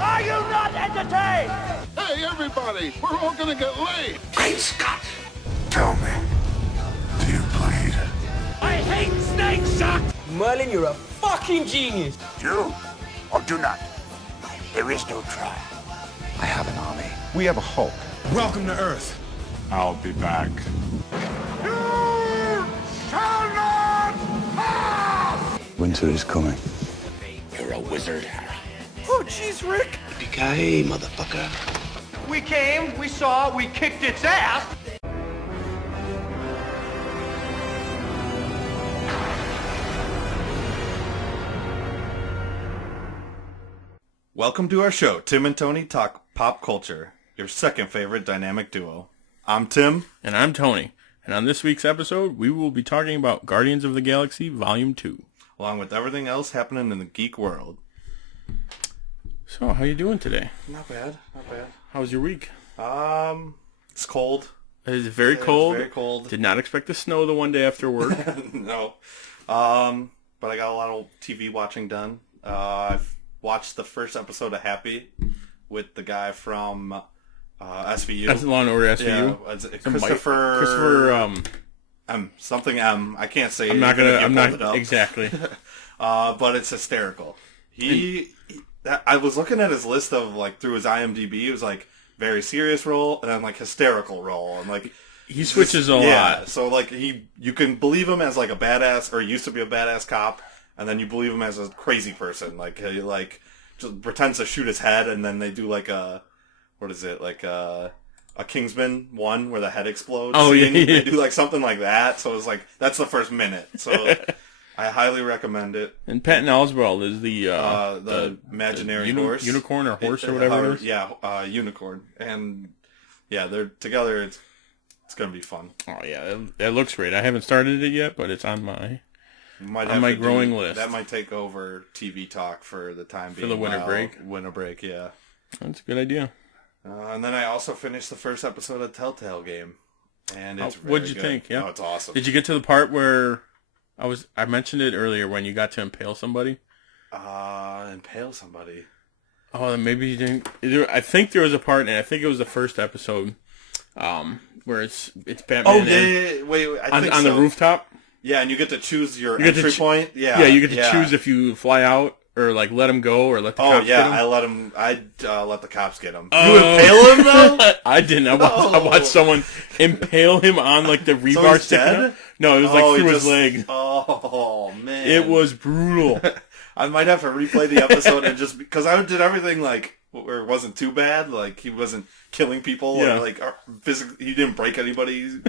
Are you not entertained? Hey, everybody, we're all gonna get laid. Great Scott! Tell me, do you bleed? I hate snakes, Chuck! Merlin, you're a fucking genius. Do or do not. There is no try. I have an army. We have a Hulk. Welcome to Earth. I'll be back. You shall not pass! Winter is coming. You're a wizard. Oh, jeez, Rick. Yippee-ki-yay, motherfucker. We came, we saw, we kicked its ass. Welcome to our show, Tim and Tony Talk Pop Culture, your second favorite dynamic duo. I'm Tim. And I'm Tony. And on this week's episode, we will be talking about Guardians of the Galaxy Volume 2. Along with everything else happening in the geek world. So, how you doing today? Not bad, not bad. How was your week? It's cold. It is very cold. Very cold. Did not expect to snow the one day after work. No. But I got a lot of TV watching done. I've watched the first episode of Happy with the guy from SVU. That's Law and Order SVU. Yeah, Christopher something M. I can't say. I'm not exactly. But it's hysterical. I was looking at his list of through his IMDb. It was very serious role and then hysterical role and he switches a lot. Yeah, so you can believe him as a badass or used to be a badass cop, and then you believe him as a crazy person. He just pretends to shoot his head, and then they do a Kingsman 1 where the head explodes. Oh yeah, they do something like that. So it's that's the first minute. So I highly recommend it. And Patton Oswalt is the imaginary horse, unicorn or horse or whatever it is. Yeah, unicorn, and yeah, they're together. It's gonna be fun. Oh yeah, that looks great. I haven't started it yet, but it's on my growing list. That might take over TV talk for the time being. For the winter break. Winter break, yeah. That's a good idea. And then I also finished the first episode of Telltale Game, and it's what'd you good. think? Yeah, oh, it's awesome. Did you get to the part where I mentioned it earlier when you got to impale somebody? Impale somebody. Oh, maybe you didn't. I think there was a part, and I think it was the first episode, where it's Batman. Oh yeah. Wait, I think on the rooftop. Yeah, and you get to choose your entry point. Yeah, you get to choose if you fly out or let him go or let the cops get him. I let the cops get him. Oh. You impale him though? I didn't. I watched someone impale him on the rebar he's dead? No, it was through his leg. Oh man, it was brutal. I might have to replay the episode and just because I did everything where it wasn't too bad. He wasn't killing people or physically. He didn't break anybody,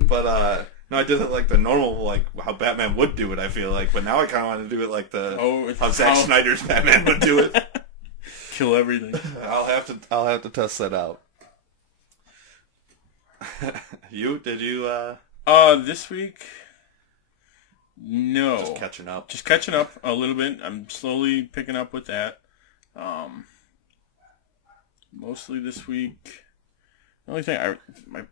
but. No, I did it the normal, how Batman would do it, I feel but now I kind of want to do it how Zack Snyder's Batman would do it. Kill everything. I'll have to test that out. Did you, this week? No. Just catching up a little bit. I'm slowly picking up with that. Mostly this week. The only thing,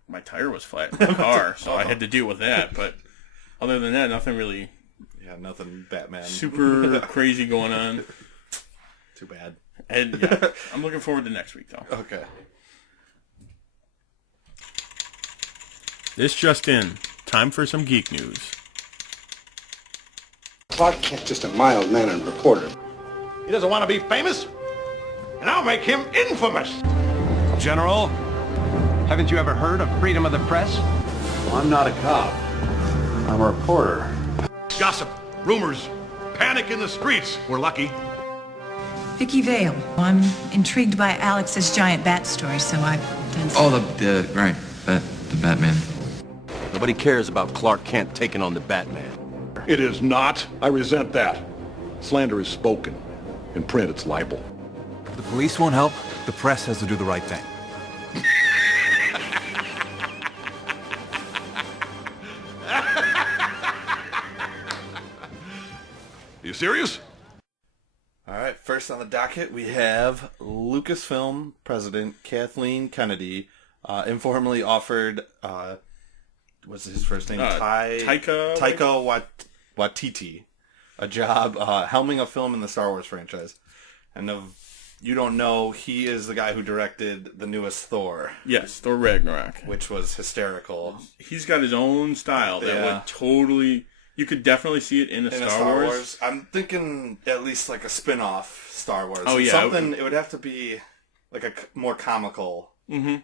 my tire was flat in the car, so I had to deal with that. But other than that, nothing really. Yeah, nothing Batman. Super crazy going on. Too bad. And I'm looking forward to next week, though. Okay. This just in. Time for some geek news. Clark Kent's just a mild-mannered reporter. He doesn't want to be famous, and I'll make him infamous. General, haven't you ever heard of freedom of the press? Well, I'm not a cop. I'm a reporter. Gossip, rumors, panic in the streets. We're lucky. Vicky Vale. I'm intrigued by Alex's giant bat story, so I've done some... Oh, the Batman. Nobody cares about Clark Kent taking on the Batman. It is not. I resent that. Slander is spoken. In print, it's libel. The police won't help. The press has to do the right thing. You serious? All right, first on the docket, we have Lucasfilm president Kathleen Kennedy informally offered, what's his first name? Taika Waititi, a job helming a film in the Star Wars franchise. And you don't know, he is the guy who directed the newest Thor. Yes, Thor Ragnarok. Which was hysterical. He's got his own style that would totally... You could definitely see it in a Star Wars. I'm thinking at least like a spin-off Star Wars. Oh, yeah. Something, it would have to be like a more comical. Mm-hmm.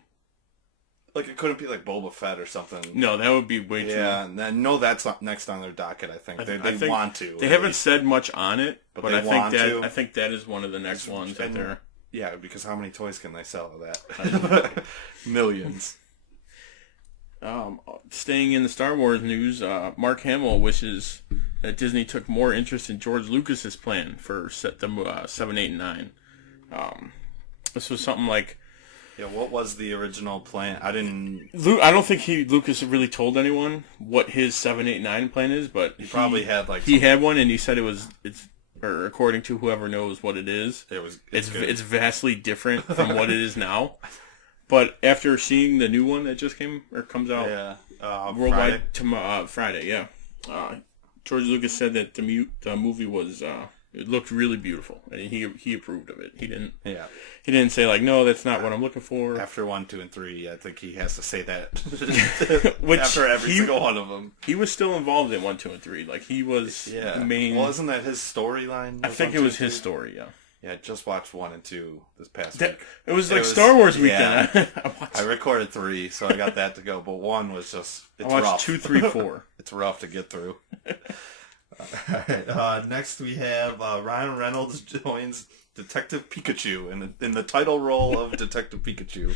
Like it couldn't be like Boba Fett or something. No, that would be way too... Yeah, and I know that's not next on their docket, I think. They think want to. They haven't said much on it, but they want to. I think that is one of the next ones that they're... Yeah, because how many toys can they sell of that? Millions. Staying in the Star Wars news, Mark Hamill wishes that Disney took more interest in George Lucas's plan for 7, 8, and 9. This was something like... Yeah, what was the original plan? I don't think Lucas really told anyone what his 7, 8, 9 plan is, but he probably had like... He had one, and he said or according to whoever knows what it is, it's vastly different from what it is now. But after seeing the new one that just comes out worldwide Friday, George Lucas said that the movie was it looked really beautiful, and he approved of it. He didn't say like, no, that's not what I'm looking for. After 1, 2, and 3, I think he has to say that. After every single one of them, he was still involved in 1, 2, and 3. Like he was the main. Well, isn't that his storyline? I think it was his story. Yeah. Yeah, I just watched 1 and 2 this past week. It was like Star Wars weekend. Yeah. I recorded 3, so I got that to go. But 1 was just... It's I watched rough. 2, 3, 4. It's rough to get through. Alright, next we have Ryan Reynolds joins Detective Pikachu in the title role of Detective Pikachu.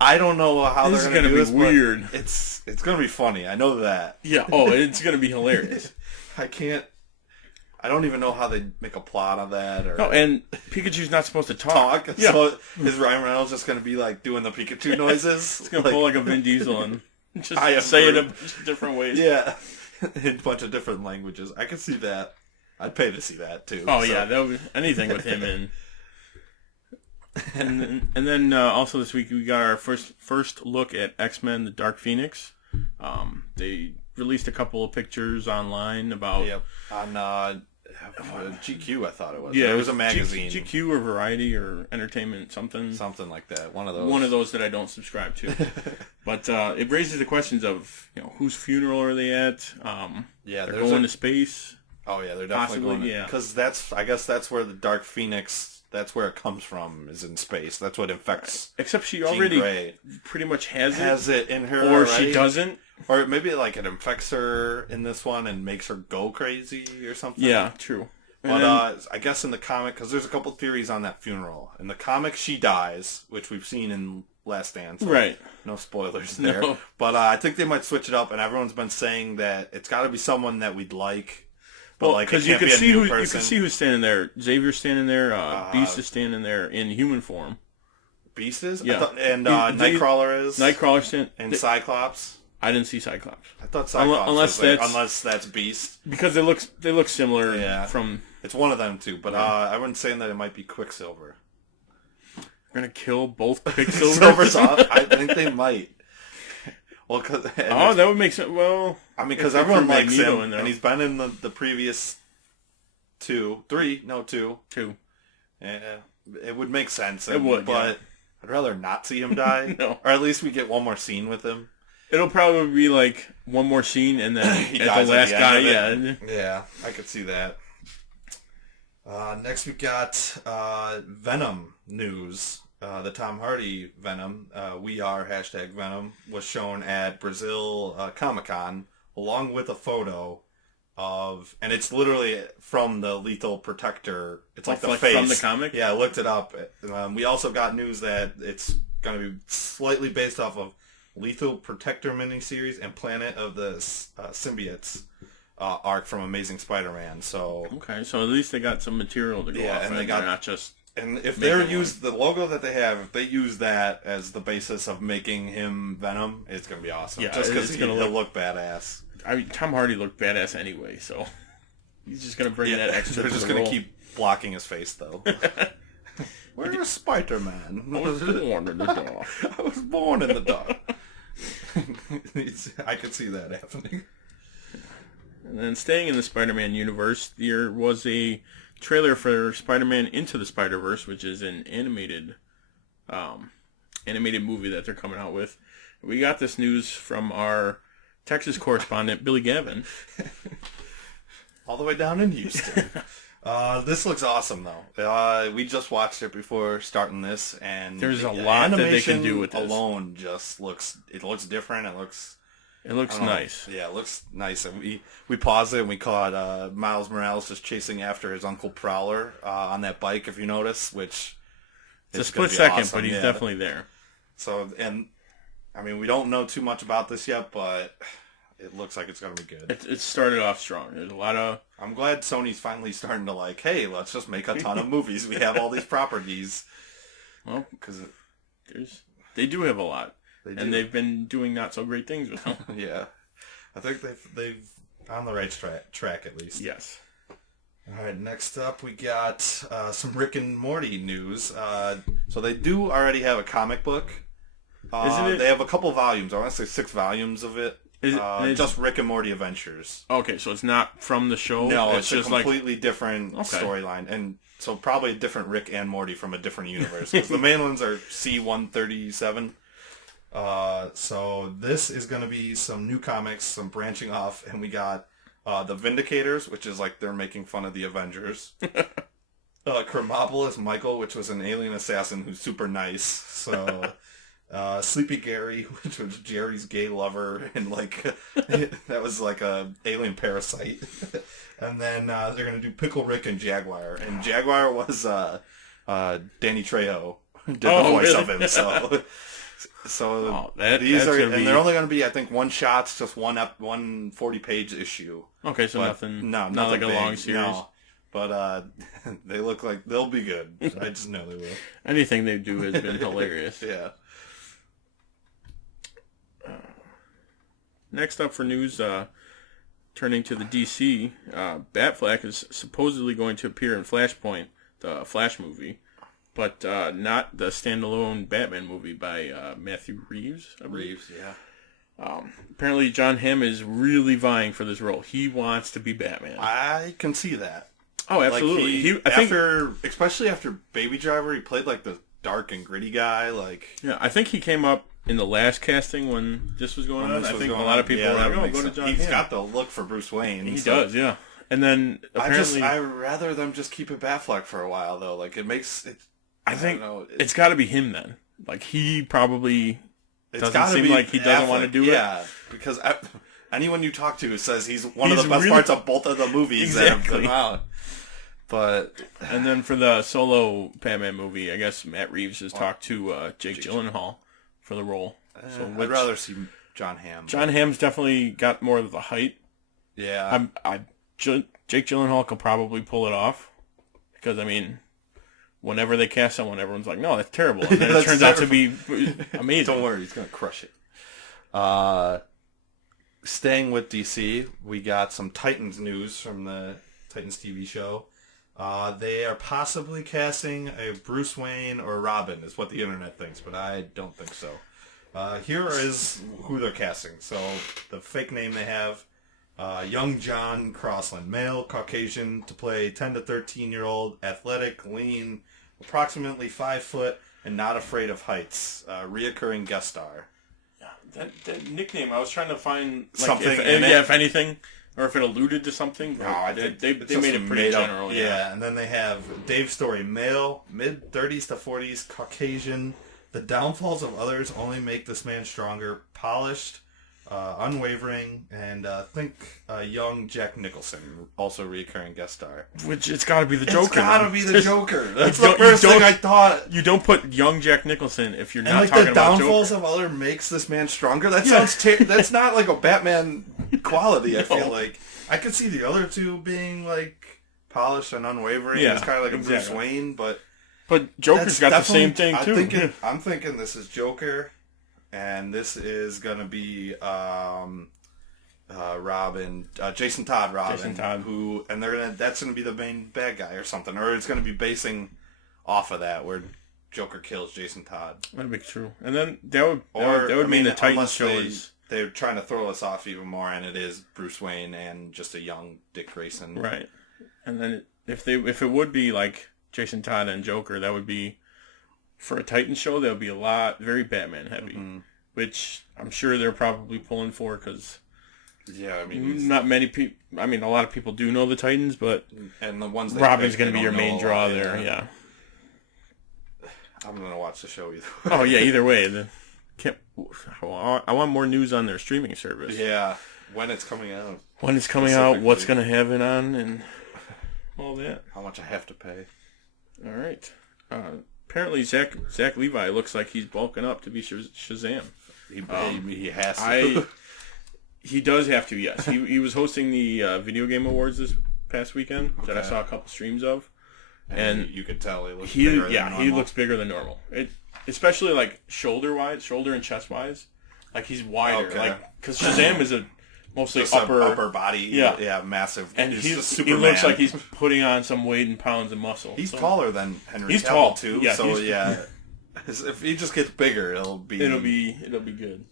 I don't know how they're going to do this. This is going to be weird. It's going to be funny. I know that. Yeah. Oh, it's going to be hilarious. I don't even know how they make a plot of that. No, and Pikachu's not supposed to talk. Yeah. So is Ryan Reynolds just going to be like doing the Pikachu noises? It's going to pull like a Vin Diesel and just say it in different ways. Yeah, in a bunch of different languages. I could see that. I'd pay to see that too. Oh yeah, that would be anything with him in. And then also this week we got our first look at X-Men: The Dark Phoenix. They released a couple of pictures online about on GQ, I thought it was. Yeah, it was a magazine. GQ or Variety or Entertainment something like that. One of those. One of those that I don't subscribe to. But it raises the questions of whose funeral are they at? They're going to space. Oh yeah, they're definitely going. Because I guess that's where the Dark Phoenix. That's where it comes from. Is in space. That's what infects. Except she already pretty much has it in her, or already. She doesn't. Or maybe like it infects her in this one and makes her go crazy or something. Yeah, true. But I guess in the comic, because there's a couple theories on that funeral. In the comic, she dies, which we've seen in Last Dance. So right. No spoilers there. No. But I think they might switch it up, and everyone's been saying that it's got to be someone that we'd like. But because you can see who's standing there. Xavier's standing there. Beast is standing there in human form. Beast is? Yeah. And Nightcrawler is? Nightcrawler and Cyclops? I didn't see Cyclops. I thought Cyclops unless that's Beast. Because they look similar from... It's one of them too, but everyone's saying that it might be Quicksilver. We're going to kill both Quicksilvers off? I think they might. Well, that would make sense. Well, I mean, because everyone likes him, and he's been in the previous 2. Yeah, it would make sense. It would, but I'd rather not see him die. No. Or at least we get one more scene with him. It'll probably be like one more scene, and then at the last guy, yeah, I could see that. Next we got Venom news. The Tom Hardy Venom, We Are #Venom, was shown at Brazil Comic-Con along with a photo of, and it's literally from the Lethal Protector. It's like the face from the comic. Yeah, I looked it up. We also got news that it's going to be slightly based off of Lethal Protector miniseries and Planet of the Symbiotes arc from Amazing Spider-Man. So okay, so at least they got some material to go off, and they're not just. And if they're the logo that they have, if they use that as the basis of making him Venom, it's gonna be awesome. Yeah, just because he'll look badass. I mean, Tom Hardy looked badass anyway, so he's just gonna bring that extra. They're just gonna keep blocking his face though. Where's Spider-Man? I was born in the dark. I was born in the dark. I could see that happening. And then staying in the Spider-Man universe, there was a trailer for Spider-Man Into the Spider-Verse, which is an animated movie that they're coming out with. We got this news from our Texas correspondent, Billy Gavin. All the way down in Houston. This looks awesome, though. We just watched it before starting this, and there's a lot that they can do with this. Alone just looks different. It looks nice. Yeah, it looks nice. And we paused it and we caught Miles Morales just chasing after his Uncle Prowler on that bike, if you notice, which it's a split second, awesome. but he's definitely there. So, and I mean, we don't know too much about this yet, but it looks like it's going to be good. It started off strong. There's a lot of... I'm glad Sony's finally starting to hey, let's just make a ton of movies. We have all these properties. Well, because they do have a lot. They've been doing not so great things with them. Yeah. I think they've on the right track at least. Yes. All right, next up we got some Rick and Morty news. So they do already have a comic book. Isn't it? They have a couple volumes. I want to say 6 volumes of it. Just Rick and Morty Adventures. Okay, so it's not from the show? No, it's just a like... completely different storyline. And so probably a different Rick and Morty from a different universe. Because the main ones are C-137. So this is going to be some new comics, some branching off. And we got the Vindicators, which is like they're making fun of the Avengers. Chromopolis Michael, which was an alien assassin who's super nice. So... Sleepy Gary, which was Jerry's gay lover, and that was like a alien parasite. And then they're gonna do Pickle Rick and Jaguar, and Jaguar was Danny Trejo did the voice of him. So these are, and they're only gonna be, I think, one shots, just one 40-page issue. Okay, so nothing like a big, long series. No. But they look like they'll be good. I just know they will. Anything they do has been hilarious. Yeah. Next up for news, turning to the DC, Batfleck is supposedly going to appear in Flashpoint, the Flash movie, but not the standalone Batman movie by Matthew Reeves. Reeves, yeah. Apparently, John Hamm is really vying for this role. He wants to be Batman. I can see that. Oh, absolutely. Especially after Baby Driver, he played like the dark and gritty guy. Yeah, I think he came up in the last casting when this was going on. I think a lot of people were like, "Oh, go to John Hamm." He's got the look for Bruce Wayne. He does, yeah. And then apparently, I'd rather them just keep it Batfleck for a while though. Like it makes it. I think it's got to be him then. Like he probably doesn't seem like he doesn't want to do it. Yeah, because anyone you talk to says he's one of the best parts of both of the movies that have come out. But and then for the solo Batman movie, I guess Matt Reeves has talked to Jake Gyllenhaal for the role. I'd rather see John Hamm. John Hamm's definitely got more of the height. Yeah. Jake Gyllenhaal could probably pull it off. Because, I mean, whenever they cast someone, everyone's like, no, that's terrible. And then it turns out to be amazing. Don't worry, he's going to crush it. Staying with DC, we got some Titans news from the Titans TV show. They are possibly casting a Bruce Wayne or Robin, is what the internet thinks, but I don't think so. Here is who they're casting. So the fake name they have, young John Crossland, male, Caucasian, to play 10 to 13-year-old, athletic, lean, approximately 5 foot, and not afraid of heights. Reoccurring guest star. Yeah, that nickname, I was trying to find something. If anything. Or if it alluded to something. No, they made it pretty general. Yeah, and then they have Dave Story, male, mid-30s to 40s, Caucasian. The downfalls of others only make this man stronger, polished, unwavering, and think young Jack Nicholson, also reoccurring guest star. Which, it's got to be the Joker. It's got to be the Joker. That's the first thing I thought. You don't put young Jack Nicholson if you're not talking about Joker. And the downfalls of others makes this man stronger? That sounds that's not like a Batman quality, I feel like. I could see the other two being like polished and unwavering. Yeah, it's kind of like a Bruce Wayne, but Joker's got the same thing too. I'm thinking this is Joker, and this is gonna be Robin, Jason Todd Robin, and that's gonna be the main bad guy or something, or it's gonna be basing off of that where Joker kills Jason Todd. That'd be true, and then that would mean the Titans show is. They're trying to throw us off even more, and it is Bruce Wayne and just a young Dick Grayson. Right. And then if it would be like Jason Todd and Joker, that would be, for a Titans show, that would be very Batman heavy, which I'm sure they're probably pulling for because not many people. I mean, a lot of people do know the Titans, but and the ones Robin's going to be your main draw there. Yeah. I'm gonna watch the show either way. Oh yeah, either way. I want more news on their streaming service. Yeah, when it's coming out. When it's coming out, what's gonna have it on, and all that. How much I have to pay. All right. Apparently, Zach Levi looks like he's bulking up to be Shazam. He has to. He does have to. Yes, he was hosting the Video Game Awards this past weekend that I saw a couple streams of. And you could tell he looks bigger than normal. He looks bigger than normal. Especially like shoulder and chest wise, like he's wider. Okay. Like because Shazam is mostly just upper body. Yeah, massive. And he looks like he's putting on some weight in pounds of muscle. He's taller than Henry. He's Cavill tall too. Yeah, so if he just gets bigger, it'll be good.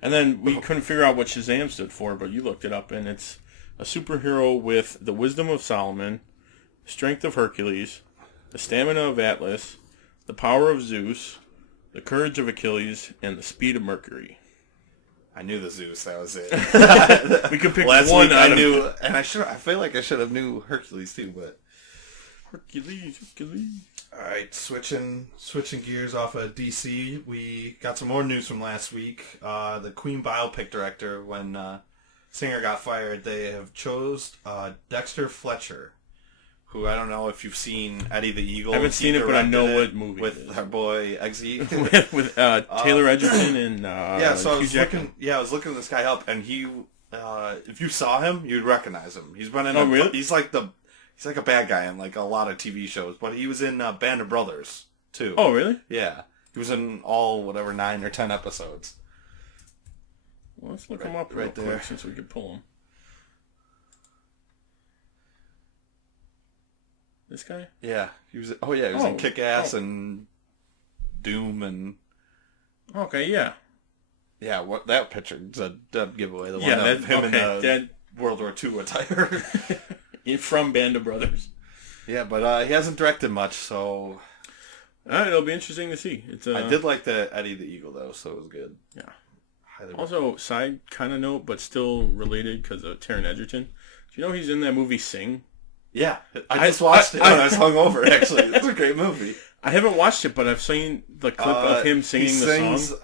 And then we couldn't figure out what Shazam stood for, but you looked it up, and it's a superhero with the wisdom of Solomon, strength of Hercules, the stamina of Atlas, the power of Zeus, the courage of Achilles, and the speed of Mercury. I knew the Zeus. That was it. We could pick Last one week out I of... knew, and I feel like I should have knew Hercules too, but Hercules. All right, switching gears off of DC, we got some more news from last week. The Queen biopic director, when Singer got fired, they have chose Dexter Fletcher, who I don't know if you've seen Eddie the Eagle. I haven't seen it, but I know what movie with our boy Eggsy. with Taylor Edgerton and so I was looking this guy up, and he if you saw him, you'd recognize him. He's been in really? He's like a bad guy in like a lot of TV shows, but he was in Band of Brothers too. Oh, really? Yeah, he was in all 9 or 10 episodes. Well, let's look him up real quick since we could pull him. This guy? Yeah, he was. Oh yeah, he was in Kick-Ass and Doom and. Okay, yeah. Yeah, what that picture's a dead giveaway. The one of him in the World War II attire. From Band of Brothers. Yeah, but he hasn't directed much, so... It'll be interesting to see. I did like the Eddie the Eagle, though, so it was good. Yeah. Also, side kind of note, but still related because of Taron Egerton. Do you know he's in that movie Sing? Yeah. I just watched it when I was hungover, actually. It's a great movie. I haven't watched it, but I've seen the clip of him singing the song.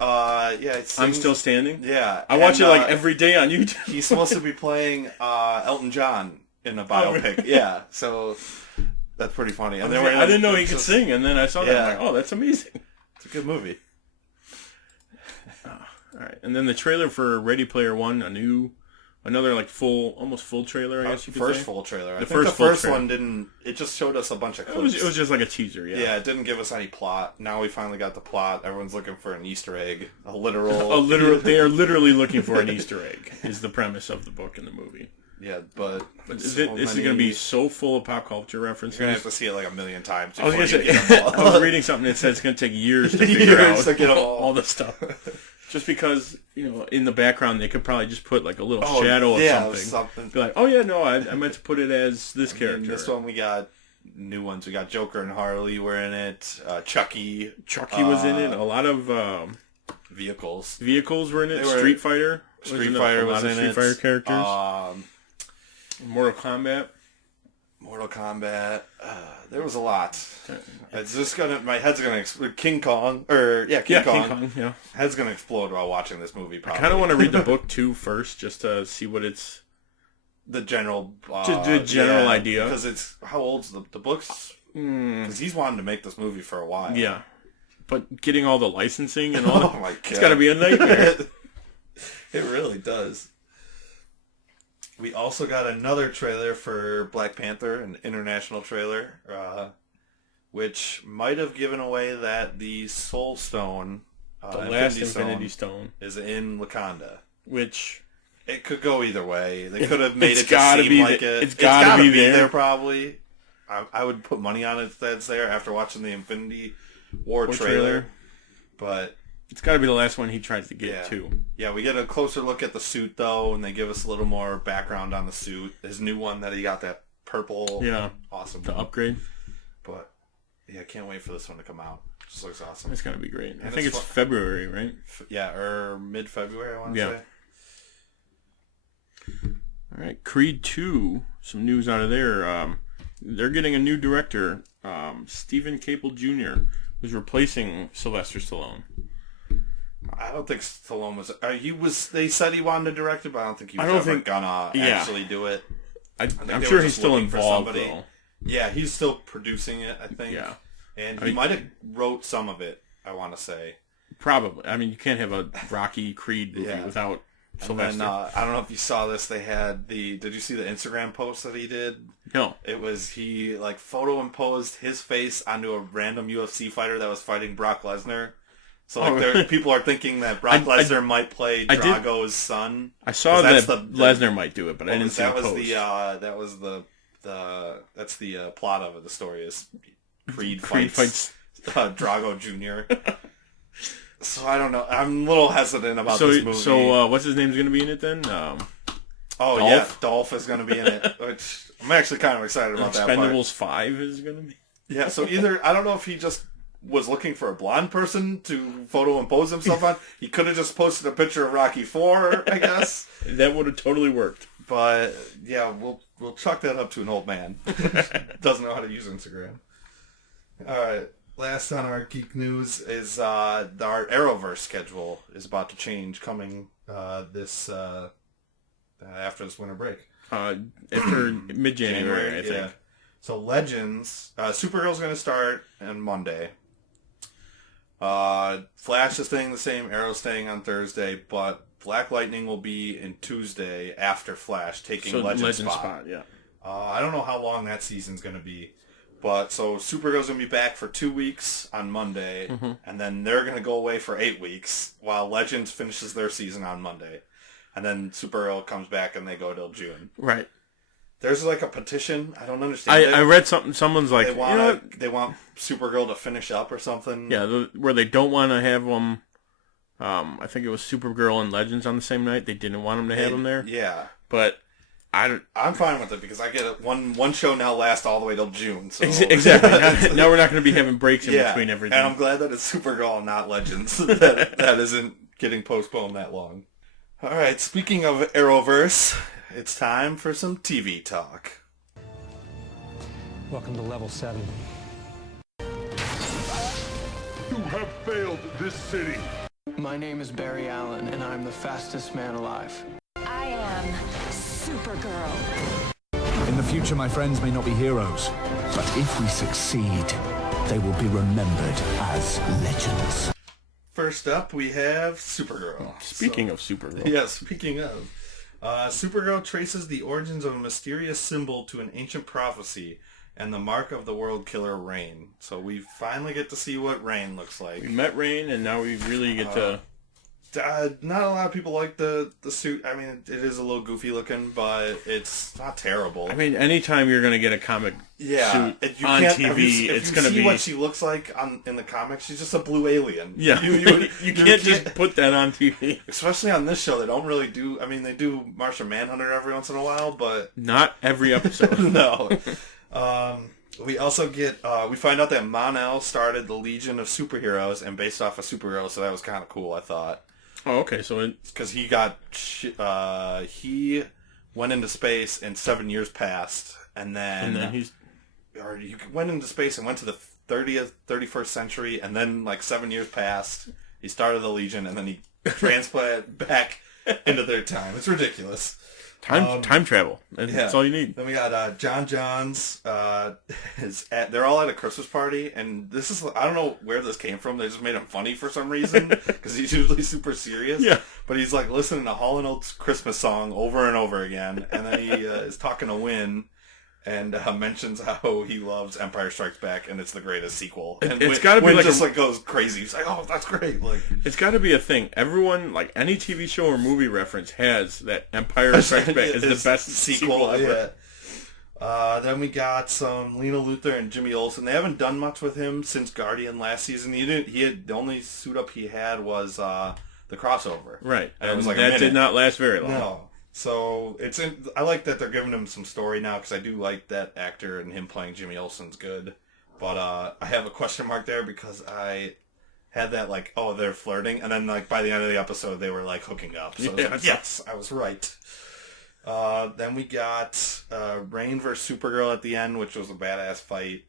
I'm Still Standing. Yeah. I watch it like every day on YouTube. He's supposed to be playing Elton John in a biopic. Really? Yeah, so that's pretty funny. And I didn't know he could sing, and then I saw that. I'm like, oh, that's amazing. It's a good movie. All right, and then the trailer for Ready Player One, another like almost full trailer. I guess you could say. First full trailer. The first one didn't. It just showed us a bunch of clips. It was just like a teaser. Yeah. Yeah, it didn't give us any plot. Now we finally got the plot. Everyone's looking for an Easter egg, a literal. They are literally looking for an Easter egg. Is the premise of the book and the movie. Yeah, but this is going to be so full of pop culture references. You're going to have to see it like a million times. I was going to say, I was reading something that said it's going to take years to figure out to get all the stuff. Just because, in the background they could probably just put like a little shadow of something. Be like, oh yeah, no, I meant to put it as this character. In this one we got new ones. We got Joker and Harley were in it. Chucky was in it. A lot of vehicles were in it. Street Fighter was in it. A lot of Street Fighter characters. Mortal Kombat. There was a lot. It's just my head's gonna explode. King Kong. King Kong. Yeah. Head's gonna explode while watching this movie. Probably. I kind of want to read the book too first, just to see what it's. The general. Idea. Because it's how old's the books? Because he's wanted to make this movie for a while. Yeah, but getting all the licensing and all. Oh my god! It's got to be a nightmare. It really does. We also got another trailer for Black Panther, an international trailer, which might have given away that the Soul Stone, the last Infinity Stone, is in Wakanda. Which it could go either way. They could have made it seem like it. It's got to be there. Probably. I would put money on it that's there after watching the Infinity War trailer, but. It's got to be the last one he tries to get too. Yeah, we get a closer look at the suit though, and they give us a little more background on the suit. His new one that he got that purple. Yeah. Awesome. The upgrade. But, yeah, I can't wait for this one to come out. It just looks awesome. It's going to be great. And I think it's February, right? Yeah, or mid-February, I want to say. All right, Creed 2, some news out of there. They're getting a new director, Stephen Caple Jr., who's replacing Sylvester Stallone. I don't think Stallone was... They said he wanted to direct it, but I don't think he was gonna actually do it. I'm sure he's still involved, though. Yeah, he's still producing it, I think. Yeah. And he might have wrote some of it, I want to say. Probably. I mean, you can't have a Rocky Creed movie without Sylvester. And then, I don't know if you saw this, they had did you see the Instagram post that he did? No. It was, he, photo imposed his face onto a random UFC fighter that was fighting Brock Lesnar. So, people are thinking that Brock Lesnar might play Drago's son. I saw that Lesnar might do it, but I didn't see the post. That's the plot of it. The story is Creed fights Drago Jr. So I don't know. I'm a little hesitant about this movie. So what's his name's going to be in it then? Dolph? Dolph is going to be in it, which I'm actually kind of excited about that part. Expendables 5 is going to be? Yeah, so either, I don't know if he just was looking for a blonde person to photo impose himself on. He could have just posted a picture of Rocky 4, I guess. That would have totally worked. But, yeah, we'll chalk that up to an old man. Doesn't know how to use Instagram. Alright, last on our Geek News is our Arrowverse schedule is about to change coming after this winter break. After mid-January, I think. Yeah. So Legends, Supergirl's going to start on Monday. Flash is staying the same, Arrow's staying on Thursday, but Black Lightning will be in Tuesday after Flash, taking Legends spot. Yeah. I don't know how long that season's going to be, but so Supergirl's going to be back for 2 weeks on Monday, and then they're going to go away for 8 weeks while Legends finishes their season on Monday, and then Supergirl comes back and they go till June. Right. There's a petition. I don't understand. I read something. Someone's like, they want Supergirl to finish up or something. Yeah, where they don't want to have them. I think it was Supergirl and Legends on the same night. They didn't want them to have them there. Yeah, but I'm fine with it because I get it. One show now lasts all the way till June. So. Exactly. Now we're not going to be having breaks in between everything. And I'm glad that it's Supergirl and not Legends. that isn't getting postponed that long. All right. Speaking of Arrowverse. It's time for some TV talk. Welcome to Level 7. You have failed this city. My name is Barry Allen, and I'm the fastest man alive. I am Supergirl. In the future, my friends may not be heroes, but if we succeed, they will be remembered as legends. First up, we have Supergirl. Speaking of Supergirl. Yeah, speaking of. Supergirl traces the origins of a mysterious symbol to an ancient prophecy and the mark of the world killer Rain. So we finally get to see what Rain looks like. We met Rain, and now we really get to... Not a lot of people like the suit. I mean, it is a little goofy looking, but it's not terrible. I mean, anytime you're going to get a comic suit on TV, it's going to be... what she looks like in the comics, she's just a blue alien. Yeah, you can't just put that on TV. Especially on this show, they don't really do... I mean, they do Martian Manhunter every once in a while, but... Not every episode. No. We also get... we find out that Mon-El started the Legion of Superheroes and based off of Supergirl, so that was kind of cool, I thought. Oh, okay. So because he got he went into space and 7 years passed, and then he went into space and went to the 31st century, and then 7 years passed. He started the Legion, and then he transplanted back into their time. It's ridiculous. Time travel. That's all you need. Then we got John Johns. They're all at a Christmas party, and this is, I don't know where this came from. They just made him funny for some reason because he's usually super serious. Yeah. But he's listening to Hall & Oates' Christmas song over and over again, and then he is talking to Wynn and mentions how he loves Empire Strikes Back and it's the greatest sequel. And it's got to be Wynn just goes crazy. He's like, "Oh, that's great!" It's got to be a thing. Everyone, any TV show or movie reference has that Empire Strikes Back is the best sequel ever. Yeah. Then we got some Lena Luthor and Jimmy Olsen. They haven't done much with him since Guardian last season. The only suit up he had was the crossover. Right, and it was that did not last very long. No. So I like that they're giving him some story now because I do like that actor and him playing Jimmy Olsen's good. But I have a question mark there because I had that like, oh, they're flirting, and then like by the end of the episode they were like hooking up. So I was like, yes, I was right. Then we got Rain vs. Supergirl at the end, which was a badass fight.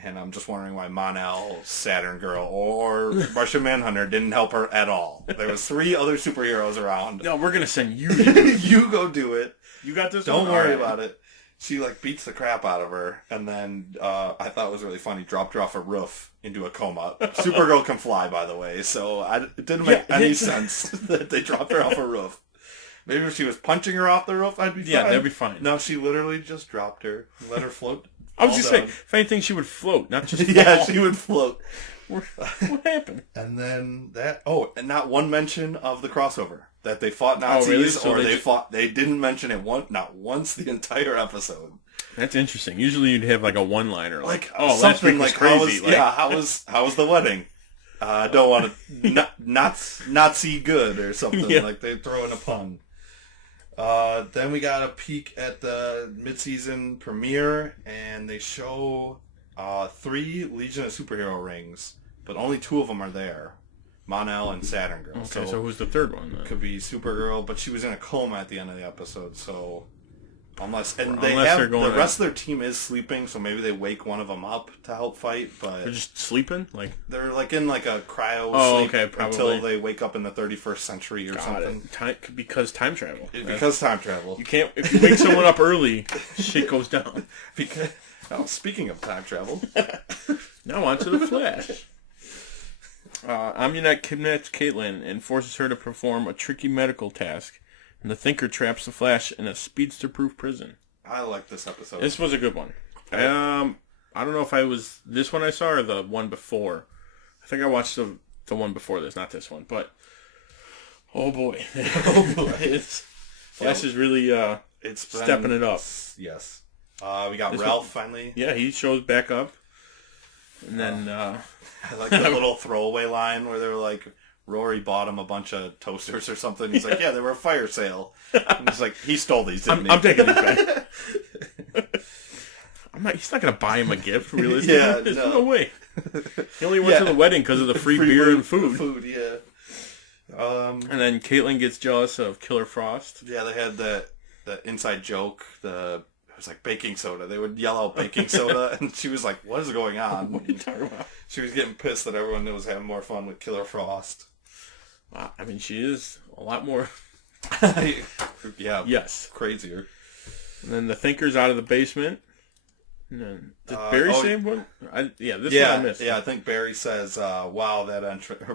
And I'm just wondering why Mon-El, Saturn Girl, or Martian Manhunter didn't help her at all. There was 3 other superheroes around. No, we're gonna send you. You go do it. You got this. Don't worry about it. She like beats the crap out of her, and then I thought it was really funny. Dropped her off a roof into a coma. Supergirl can fly, by the way, so it didn't make any sense that they dropped her off a roof. Maybe if she was punching her off the roof, I'd be fine. Yeah, that'd be fine. No, she literally just dropped her, let her float. I was just saying, if anything, she would float, not just fall. Yeah, she would float. What happened? And then and not one mention of the crossover that they fought Nazis, really? So or they didn't mention it not once the entire episode. That's interesting. Usually you'd have like a one-liner, like something last week was like crazy. how was the wedding? I don't want to not see good or something. Yeah. Like they throw in a pun. Then we got a peek at the mid-season premiere, and they show 3 Legion of Superhero rings, but only 2 of them are there. Mon-El and Saturn Girl. Okay, so who's the third one then? Could be Supergirl, but she was in a coma at the end of the episode, so unless the rest of their team is sleeping, so maybe they wake one of them up to help fight. But they're just sleeping, like they're like in like a cryo sleep until they wake up in the 31st century or something. Because time travel. Because time travel. You can't if you wake someone up early, shit goes down. Speaking of time travel, now on to the Flash. Amunet kidnaps Caitlin and forces her to perform a tricky medical task. And the Thinker traps the Flash in a speedster-proof prison. I like this episode. This was a good one. I don't know if I was this one I saw or the one before. I think I watched the one before this, not this one. But oh boy, Flash is really stepping it up. Yes, we got Ralph finally. Yeah, he shows back up, and then I like the little throwaway line where they were like, Rory bought him a bunch of toasters or something. He's like, yeah, they were a fire sale. And he's like, he stole these, didn't he? I'm taking these back. He's not going to buy him a gift, realistically. Yeah, There's no way. He only went to the wedding because of the free beer and food. Yeah. And then Caitlin gets jealous of Killer Frost. Yeah, they had that inside joke. It was like baking soda. They would yell out baking soda, and she was like, what is going on? What are you talking about? She was getting pissed that everyone was having more fun with Killer Frost. I mean, she is a lot more... Yeah. Yes. Crazier. And then the Thinker's out of the basement. And then, did Barry say one? This one I missed. Yeah, I think Barry says, wow,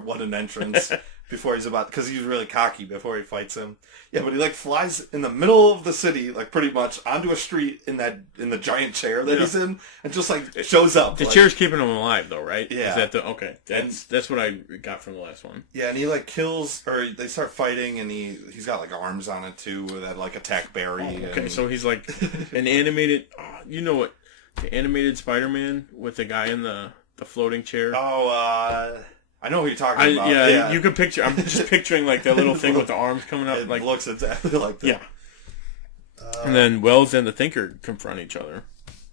what an entrance. Before he's because he's really cocky before he fights him. Yeah, but he like flies in the middle of the city, like pretty much onto a street in the giant chair that he's in, and just like shows up. The chair's keeping him alive, though, right? Yeah. Is that okay? That's what I got from the last one. Yeah, and he like kills, or they start fighting, and he's got like arms on it too that like attack Barry. Oh, okay, so he's like an animated. You know what? The animated Spider-Man with the guy in the floating chair. Oh, I know what you're talking about. Yeah, you can picture. I'm just picturing like that little thing with the arms coming up. It like looks exactly like that. Yeah. And then Wells and the Thinker confront each other.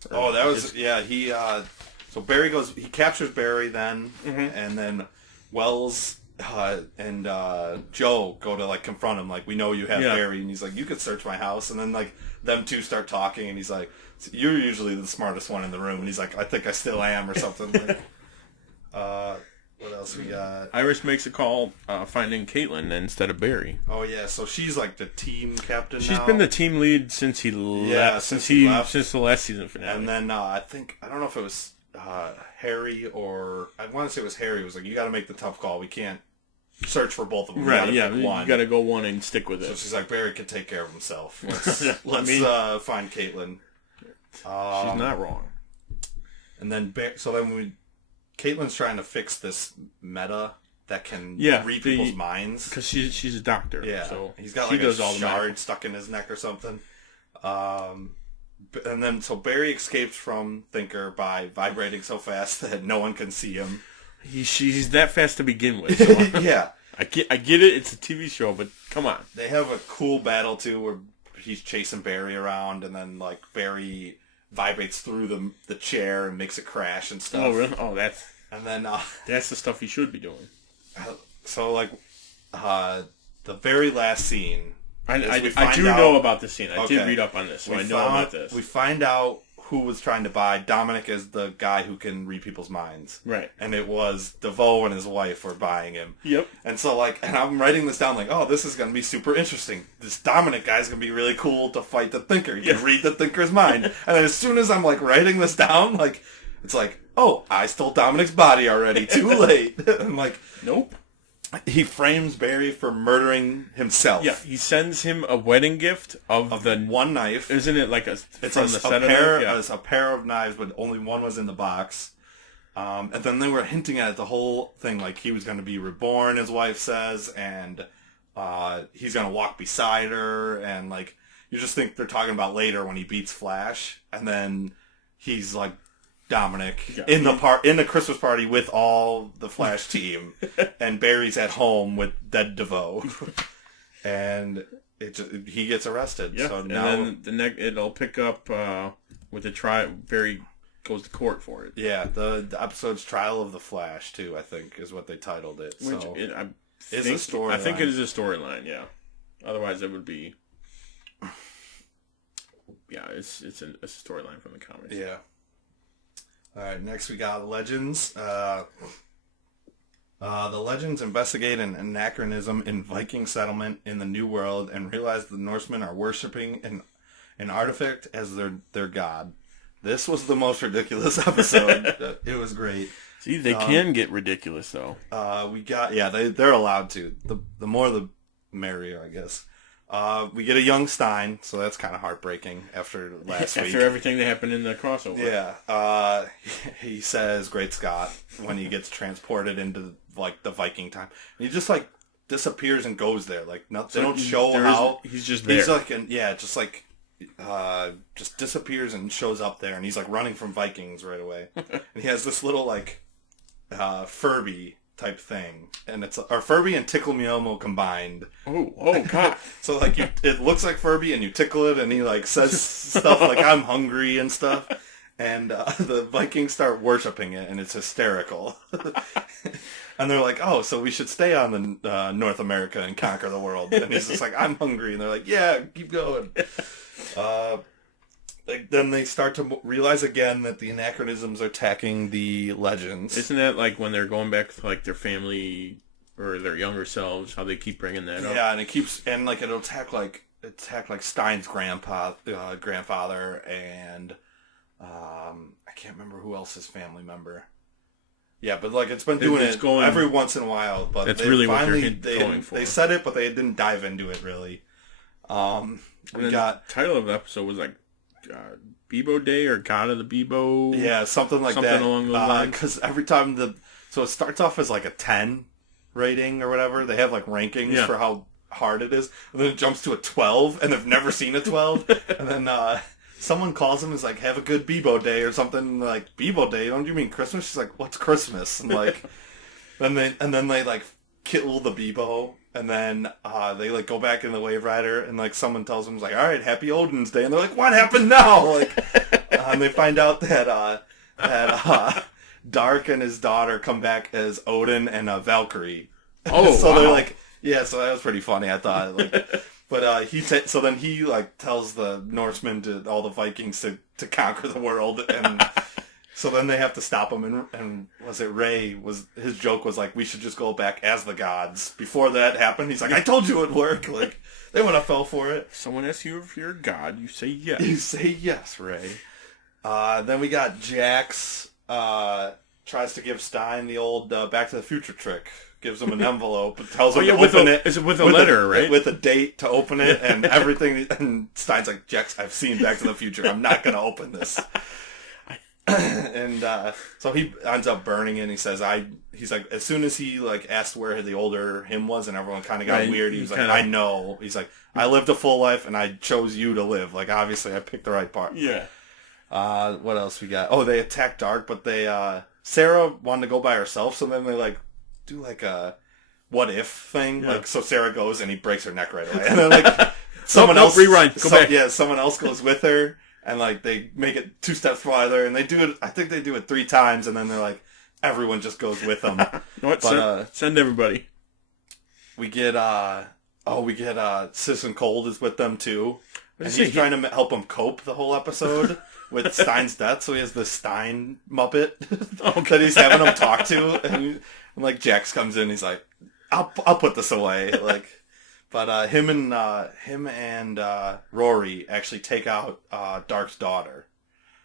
That was he. So Barry he captures Barry then, and then Wells and Joe go to like confront him. Like, we know you have Barry, and he's like, you could search my house. And then like them two start talking, and he's like, you're usually the smartest one in the room, and he's like, I think I still am, or something. Like, what else we got? Iris makes a call finding Caitlin instead of Barry. Oh yeah, so she's like the team captain. She's been the team lead since he left. Yeah, since the last season finale. And then I don't know if it was Harry or I want to say it was Harry. It was like, you got to make the tough call. We can't search for both of them. Right? Yeah, you got to go one and stick with it. So she's like, Barry can take care of himself. Let's find Caitlin. She's not wrong. And then Caitlin's trying to fix this meta that can read people's minds. Because she's a doctor. Yeah. So he's got like a shard stuck in his neck or something. And then so Barry escapes from Thinker by vibrating so fast that no one can see him. She's that fast to begin with. So yeah. I get it. It's a TV show, but come on. They have a cool battle too where he's chasing Barry around, and then like Barry vibrates through the chair and makes it crash and stuff. Oh, really? Oh, that's the stuff he should be doing. So like the very last scene. I do know about this scene. I did read up on this, so I know about this. We find out who was trying to buy. Dominic is the guy who can read people's minds. Right. And it was DeVoe and his wife were buying him. Yep. And so, like, and I'm writing this down like, oh, this is going to be super interesting. This Dominic guy's going to be really cool to fight the Thinker. He can read the Thinker's mind. And then as soon as I'm, like, writing this down, like, it's like, oh, I stole Dominic's body already. Too late. I'm like, nope. He frames Barry for murdering himself. Yeah, he sends him a wedding gift of the one knife. Isn't it like it's a pair of knives, but only one was in the box. And then they were hinting at the whole thing, like he was going to be reborn, his wife says, and he's going to walk beside her, and like you just think they're talking about later when he beats Flash, and then he's like Dominic in the Christmas party with all the Flash team, and Barry's at home with dead DeVoe, and he gets arrested. Yeah, so and now then it'll pick up with the trial. Barry goes to court for it. Yeah, the episode's Trial of the Flash too, I think, is what they titled it. Which so is a storyline. I think it is a storyline. Yeah, otherwise it would be. Yeah, it's a storyline from the comics. Yeah. All right, next we got Legends. The Legends investigate an anachronism in Viking settlement in the New World and realize the Norsemen are worshipping an artifact as their god. This was the most ridiculous episode. It was great. See, they can get ridiculous though. They're allowed to. The more the merrier, I guess. We get a young Stein, so that's kind of heartbreaking after last week. After everything that happened in the crossover. Yeah. He says, Great Scott, when he gets transported into, like, the Viking time. And he just, like, disappears and goes there. Like, they don't show how. He's just there. He's, like, just disappears and shows up there. And he's, like, running from Vikings right away. And he has this little, like, Furby type thing, and it's Furby and Tickle Me Elmo combined. Oh god! So like it looks like Furby, and you tickle it, and he like says stuff like "I'm hungry" and stuff, and the Vikings start worshiping it, and it's hysterical. And they're like, "Oh, so we should stay on the North America and conquer the world." And he's just like, "I'm hungry," and they're like, "Yeah, keep going." Then they start to realize again that the anachronisms are attacking the Legends. Isn't that like when they're going back to like their family or their younger selves? How they keep bringing that up? Yeah, and it'll attack like Stein's grandfather, and I can't remember who else his family member. Yeah, but like it's been doing it every once in a while. But that's really what they're going for. They said it, but they didn't dive into it really. The title of the episode was like. Bebo Day or God of the Bebo, something like that. Something along those lines. Because every time so it starts off as like a 10 rating or whatever. They have like rankings for how hard it is, and then it jumps to a 12, and they've never seen a 12. And then someone calls them and is like, "Have a good Bebo Day" or something. Like, Bebo Day? Don't you mean Christmas? She's like, "What's Christmas?" And like, then they like kill the Bebo. And then they like go back in the Wave Rider, and like someone tells them, like, "All right, Happy Odin's Day," and they're like, "What happened now?" Like, and they find out that Dark and his daughter come back as Odin and Valkyrie. Oh, so they're like, so that was pretty funny, I thought. Like, but so then he like tells the Norsemen to all the Vikings to conquer the world, and. So then they have to stop him, and was it Ray? His joke was like, we should just go back as the gods. Before that happened, he's like, I told you it would work. Like, they would have fell for it. Someone asks you if you're a god, you say yes. You say yes, Ray. Then we got Jax tries to give Stein the old Back to the Future trick. Gives him an envelope, tells him to open it. Is it with a letter, right? With a date to open it and everything. And Stein's like, Jax, I've seen Back to the Future. I'm not going to open this. And so he ends up burning it, and he says, he's like, as soon as he like asked where the older him was, and everyone kind of got weird, he was like, I know. He's like, I lived a full life, and I chose you to live. Like, obviously, I picked the right part. Yeah. What else we got? Oh, they attacked Dark, but Sarah wanted to go by herself, so then they like do like a what if thing. Yeah. Like, so Sarah goes, and he breaks her neck right away. And then like someone else rewind. Go back. Yeah, someone else goes with her, and like they make it 2 steps farther, and they do it. I think they do it 3 times, and then they're like, everyone just goes with them. You know what? Send everybody. We get Citizen Cold is with them too, and he's trying to help him cope the whole episode with Stein's death. So he has this Stein Muppet that he's having him talk to, and like Jax comes in, he's like, "I'll put this away." Like, but him and Rory actually take out Dark's daughter,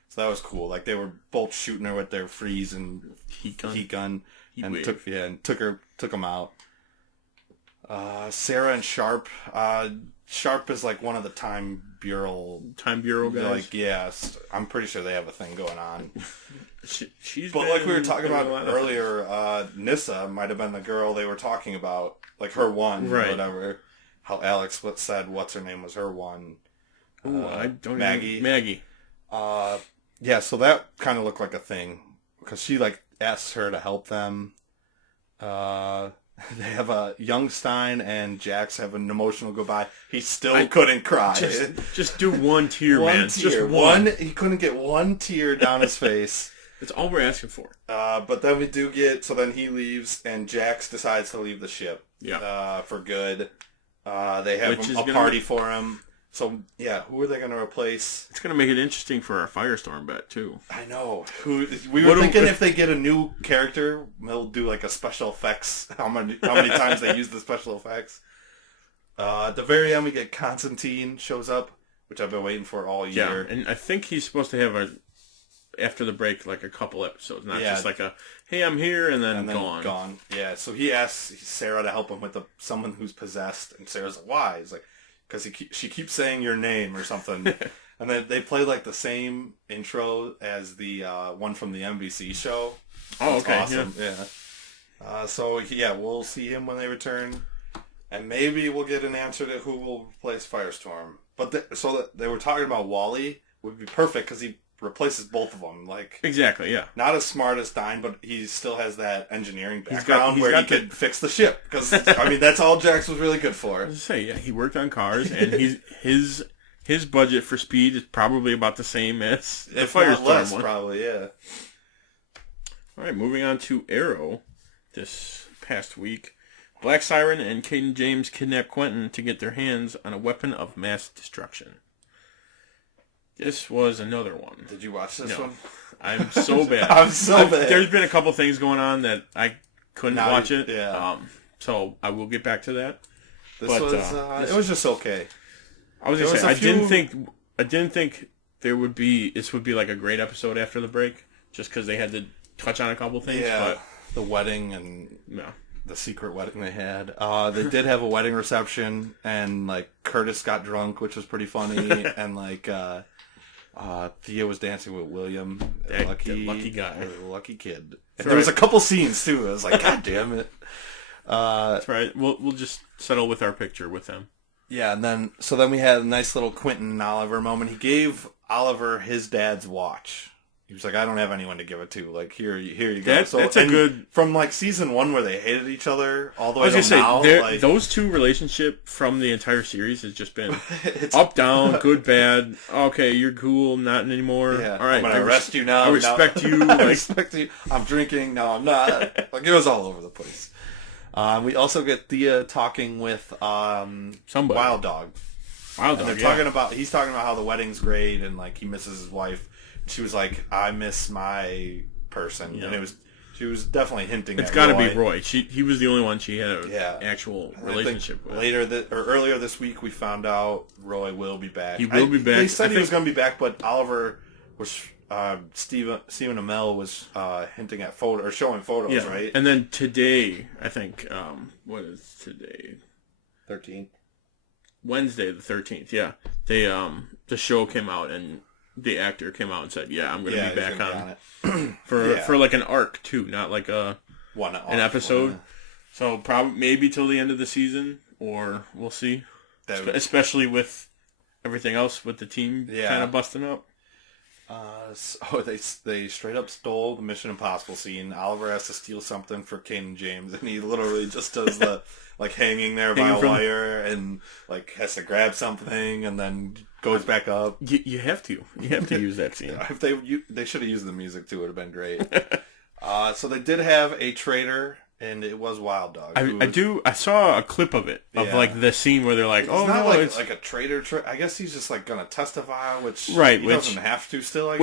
so that was cool. Like they were both shooting her with their freeze and heat gun, and took him out. Sarah and Sharp. Sharp is like one of the Time Bureau guys. Like, yes, I'm pretty sure they have a thing going on. She's but like we were talking about earlier, Nissa might have been the girl they were talking about, like her one, right? Or whatever. How Alex said what's her name was her one. I don't Maggie. Maggie. Yeah, so that kind of looked like a thing because she like asks her to help them. They have a young Stein and Jax have an emotional goodbye. He still couldn't cry. Just do one tear, man. Tear. Just one. He couldn't get one tear down his face. That's all we're asking for. But then we do get. So then he leaves, and Jax decides to leave the ship. Yeah. For good. They have a party for him. So yeah, who are they going to replace? It's going to make it interesting for our Firestorm bet too. I know. We were thinking if they get a new character, they'll do like a special effects. How many times they use the special effects? At the very end, we get Constantine shows up, which I've been waiting for all year. Yeah, and I think he's supposed to have after the break like a couple episodes, not just like a hey, I'm here and then gone. Yeah. So he asks Sarah to help him with someone who's possessed, and Sarah's like, "Why?" He's like, because she keeps saying your name or something. And then they play like the same intro as the one from the NBC show. Oh, okay. Awesome. Yeah. So we'll see him when they return. And maybe we'll get an answer to who will replace Firestorm. But they were talking about Wally would be perfect because he replaces both of them. Like exactly, yeah. Not as smart as Stein, but he still has that engineering background where he could fix the ship. Because I mean, that's all Jax was really good for. I was say, yeah, he worked on cars, and his budget for speed is probably about the same as the Firestorm one. Probably, yeah. All right, moving on to Arrow. This past week, Black Siren and Caden James kidnap Quentin to get their hands on a weapon of mass destruction. This was another one. Did you watch this one? I'm so bad. bad. There's been a couple things going on that I couldn't watch it. Yeah. So I will get back to that. It was just okay. I was gonna say I didn't think this would be like a great episode after the break, just because they had to touch on a couple things. Yeah. But the wedding and the secret wedding they had. They did have a wedding reception, and like Curtis got drunk, which was pretty funny, and like Thea was dancing with William, lucky guy, lucky kid. And there was a couple scenes too. I was like, God damn it! That's right. We'll just settle with our picture with them. Yeah, and then we had a nice little Quentin and Oliver moment. He gave Oliver his dad's watch. He was like, I don't have anyone to give it to. Like, here you go. That's a good... From, like, season 1 where they hated each other all the way to now. Like, those two relationship from the entire series has just been up, down, good, bad. Okay, you're cool, not anymore. Yeah. All right, I'm going to arrest you now. I respect you. I respect you. I'm drinking. No, I'm not. Like, it was all over the place. We also get Thea talking with somebody. Wild Dog. He's talking about how the wedding's great and, like, he misses his wife. She was like, I miss my person. Yeah. And she was definitely hinting it's got to be Roy. He was the only one she had an actual relationship with. Earlier this week, we found out Roy will be back. He will be back. They said he was going to be back, but Oliver was, Stephen Amell was hinting at showing photos, right? And then today, I think, what is today? 13th. Wednesday the 13th, yeah. They, the show came out and the actor came out and said, "Yeah, I'm going to be back on for like an arc too, not like an episode." So probably maybe till the end of the season, or we'll see. Especially with everything else with the team kind of busting up. So they straight up stole the Mission Impossible scene. Oliver has to steal something for Kane and James, and he literally just does the like hanging there by a wire, and like has to grab something, and then goes back up. You have to use that scene. If they should have used the music too, it would have been great. So they did have a traitor, and it was Wild Dog. I saw a clip of it like the scene where they're like, it's a traitor. I guess he's just like gonna testify, which he doesn't have to still.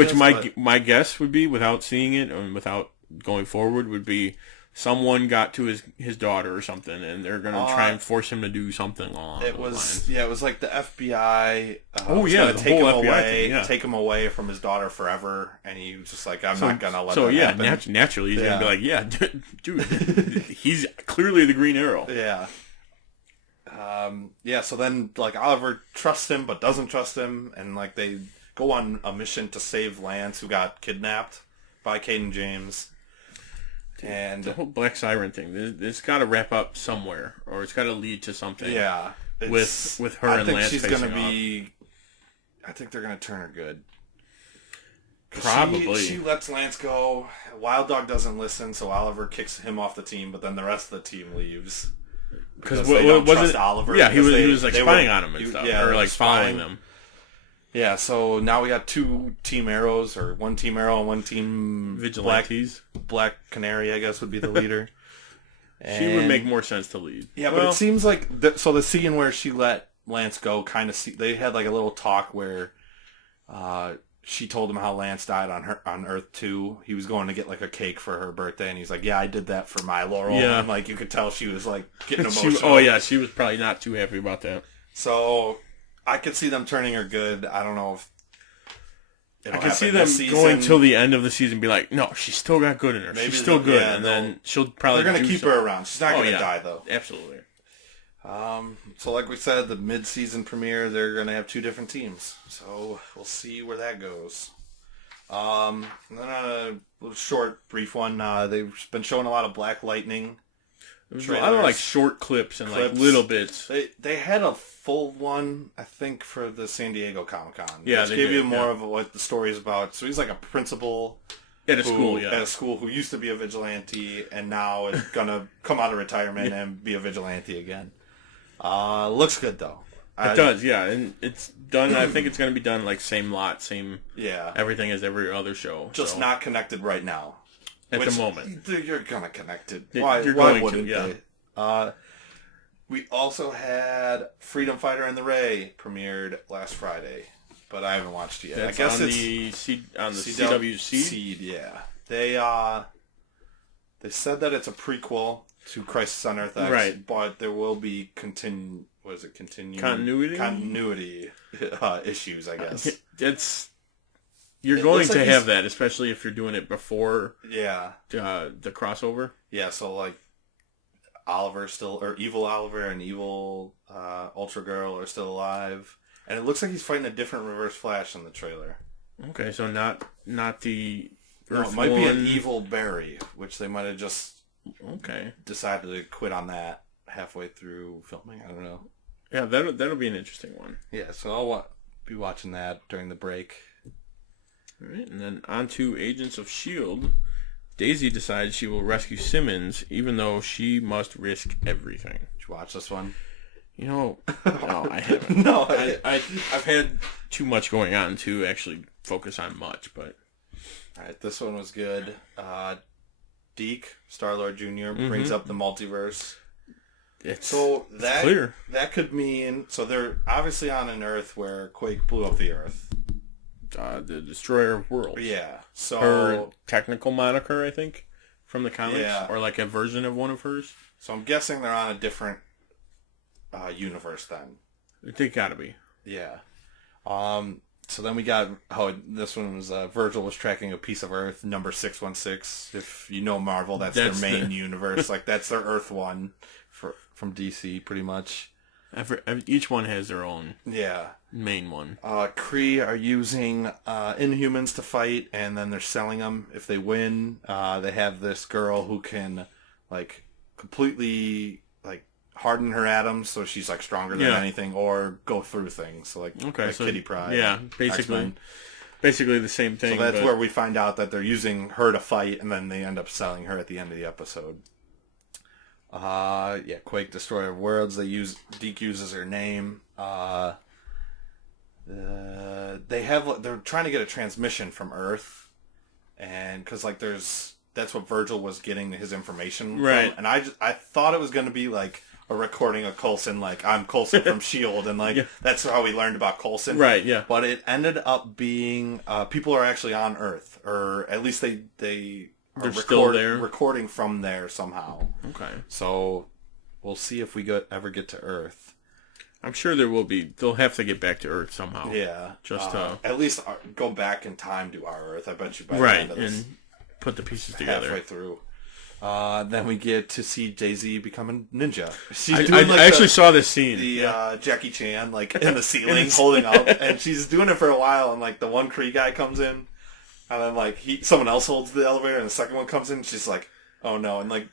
My guess would be, without seeing it and without going forward, would be someone got to his daughter or something, and they're gonna try and force him to do something along those lines. It was like the FBI. Take him away from his daughter forever, and he was just like, I'm not gonna let that happen. Naturally he's gonna be like, yeah, dude, he's clearly the Green Arrow. Yeah. So then like Oliver trusts him but doesn't trust him, and like they go on a mission to save Lance, who got kidnapped by Kane and James. And the whole Black Siren thing, it's got to wrap up somewhere, or it's got to lead to something. Yeah, with her and Lance facing off. I think they're gonna turn her good. Probably. She lets Lance go. Wild Dog doesn't listen, so Oliver kicks him off the team. But then the rest of the team leaves because they don't trust Oliver. Yeah, he was like spying on him and stuff, or like following them. Yeah, so now we got 2 Team Arrows, or 1 Team Arrow and 1 Team Vigilantes. Black Canary, I guess, would be the leader. She would make more sense to lead. Yeah, but it seems like so the scene where she let Lance go, kind of they had like a little talk where she told him how Lance died on Earth 2. He was going to get like a cake for her birthday, and he's like, "Yeah, I did that for my Laurel." Yeah, and like you could tell she was like getting emotional. She was probably not too happy about that. So I could see them turning her good. I don't know if I can see them going till the end of the season, be like, "No, she's still got good in her. She's still good," and then she'll probably. They're going to keep her around. She's not going to die though. Absolutely. So like we said, the mid-season premiere, they're going to have 2 different teams. So we'll see where that goes. And then a little short, brief one. They've been showing a lot of Black Lightning. A lot of like short clips and like little bits. They had a full one, I think, for the San Diego Comic-Con. Yeah, which gave you more of what the story is about. So he's like a principal at a school who used to be a vigilante and now is gonna come out of retirement and be a vigilante again. Looks good though. It does, yeah, and it's done. I think it's going to be done like same everything as every other show. Just not connected right now. At the moment. You're going to connect it. Why wouldn't they? We also had Freedom Fighter and the Ray premiered last Friday, but I haven't watched it yet. That's I guess on it's on the CW Seed, yeah. They said that it's a prequel to Crisis on Earth X, right? But there will be continuity issues, I guess. You're going to have that, especially if you're doing it before the crossover. Yeah, so like Oliver Evil Oliver and Evil Ultra Girl are still alive, and it looks like he's fighting a different Reverse Flash in the trailer. Okay, so not the Earth it might be an Evil Barry, which they might have just decided to quit on that halfway through filming. I don't know. Yeah, that'll be an interesting one. Yeah, so I'll be watching that during the break. All right, and then on to Agents of S.H.I.E.L.D. Daisy decides she will rescue Simmons, even though she must risk everything. Did you watch this one? No, I haven't. No, I've had too much going on to actually focus on much, but... All right, this one was good. Deke, Star-Lord Jr., brings up the multiverse. It's clear. That could mean... So they're obviously on an Earth where Quake blew up the Earth. The Destroyer of Worlds. Yeah. So her technical moniker, I think, from the comics, or like a version of one of hers. So I'm guessing they're on a different universe then. They gotta be. Yeah. So then we got this one was Virgil was tracking a piece of Earth, number 616. If you know Marvel, that's their main universe. Like that's their Earth one from DC, pretty much. Each one has their own. Yeah. Main one. Kree are using Inhumans to fight, and then they're selling them. If they win, they have this girl who can like completely like harden her atoms, so she's like stronger than anything, or go through things. So like Kitty Pryde. Yeah, basically. Basically the same thing. So that's where we find out that they're using her to fight, and then they end up selling her at the end of the episode. Quake, Destroyer of Worlds. Geek uses her name. They're trying to get a transmission from Earth, and because that's what Virgil was getting his information right. from. And I thought it was going to be like a recording of Coulson, like I'm Coulson from S.H.I.E.L.D. and like that's how we learned about Coulson. Right, yeah. But it ended up being people are actually on Earth, or at least they're still there, recording from there somehow. Okay. So we'll see if we ever get to Earth. I'm sure there will be. They'll have to get back to Earth somehow. Yeah. Just to at least go back in time to our Earth. I bet you by the right, end of this, and put the pieces together. Halfway through. Then we get to see Daisy become a ninja. I actually saw this scene. The Jackie Chan, like, in the ceiling, holding up. And she's doing it for a while, and, like, the one Kree guy comes in, and then, like, someone else holds the elevator, and the second one comes in, and she's like, oh, no, and, like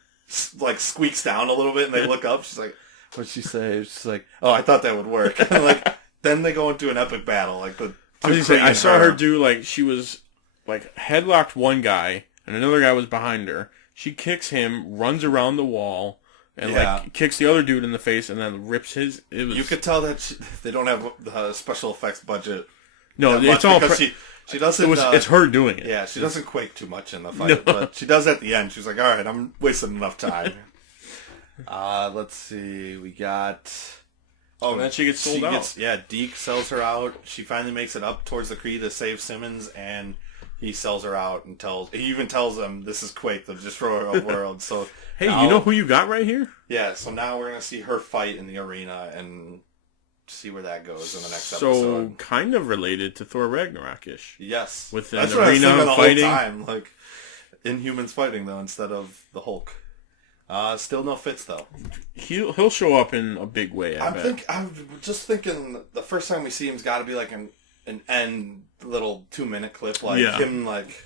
squeaks down a little bit, and they look up. She's like, what'd she say? She's like, oh, I thought that would work. And, like, then they go into an epic battle. Like, I saw her do, like, she was, like, headlocked one guy, and another guy was behind her. She kicks him, runs around the wall, and like kicks the other dude in the face, and then rips his. You could tell that they don't have the special effects budget. No, it's all. She doesn't. It's her doing it. Yeah, she doesn't quake too much in the fight, but she does at the end. She's like, "All right, I'm wasting enough time." Let's see. We got. Oh, and then she gets sold out. Deke sells her out. She finally makes it up towards the Kree to save Simmons, and he sells her out and he even tells them this is Quake, the Destroyer of Worlds. So hey, you know who you got right here? Yeah, so now we're gonna see her fight in the arena and see where that goes in the next episode. So kind of related to Thor Ragnarok-ish. Yes, with that's an what arena I was thinking the fighting. Whole time, like Inhumans fighting though instead of the Hulk. Still no Fitz though. He'll show up in a big way. I'm just thinking the first time we see him's got to be like an end little 2-minute clip, like him like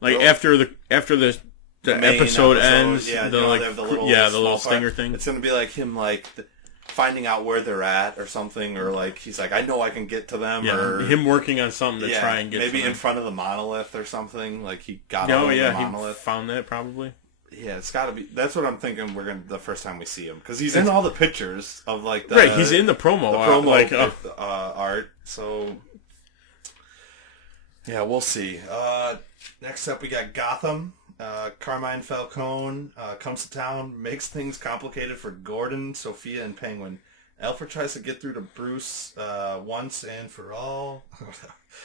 after the episode ends. Yeah, the little stinger thing. It's gonna be like him finding out where they're at or something, or like he's like, I know I can get to them, or him working on something to try and get maybe to them. in front of the monolith or something. Like he got on the monolith, he found that probably. Yeah, it's got to be. That's what I'm thinking. We're gonna the first time we see him because he's in all the pictures of like the He's in the promo, art. So yeah, we'll see. Next up, we got Gotham. Carmine Falcone comes to town, makes things complicated for Gordon, Sophia, and Penguin. Alfred tries to get through to Bruce once and for all.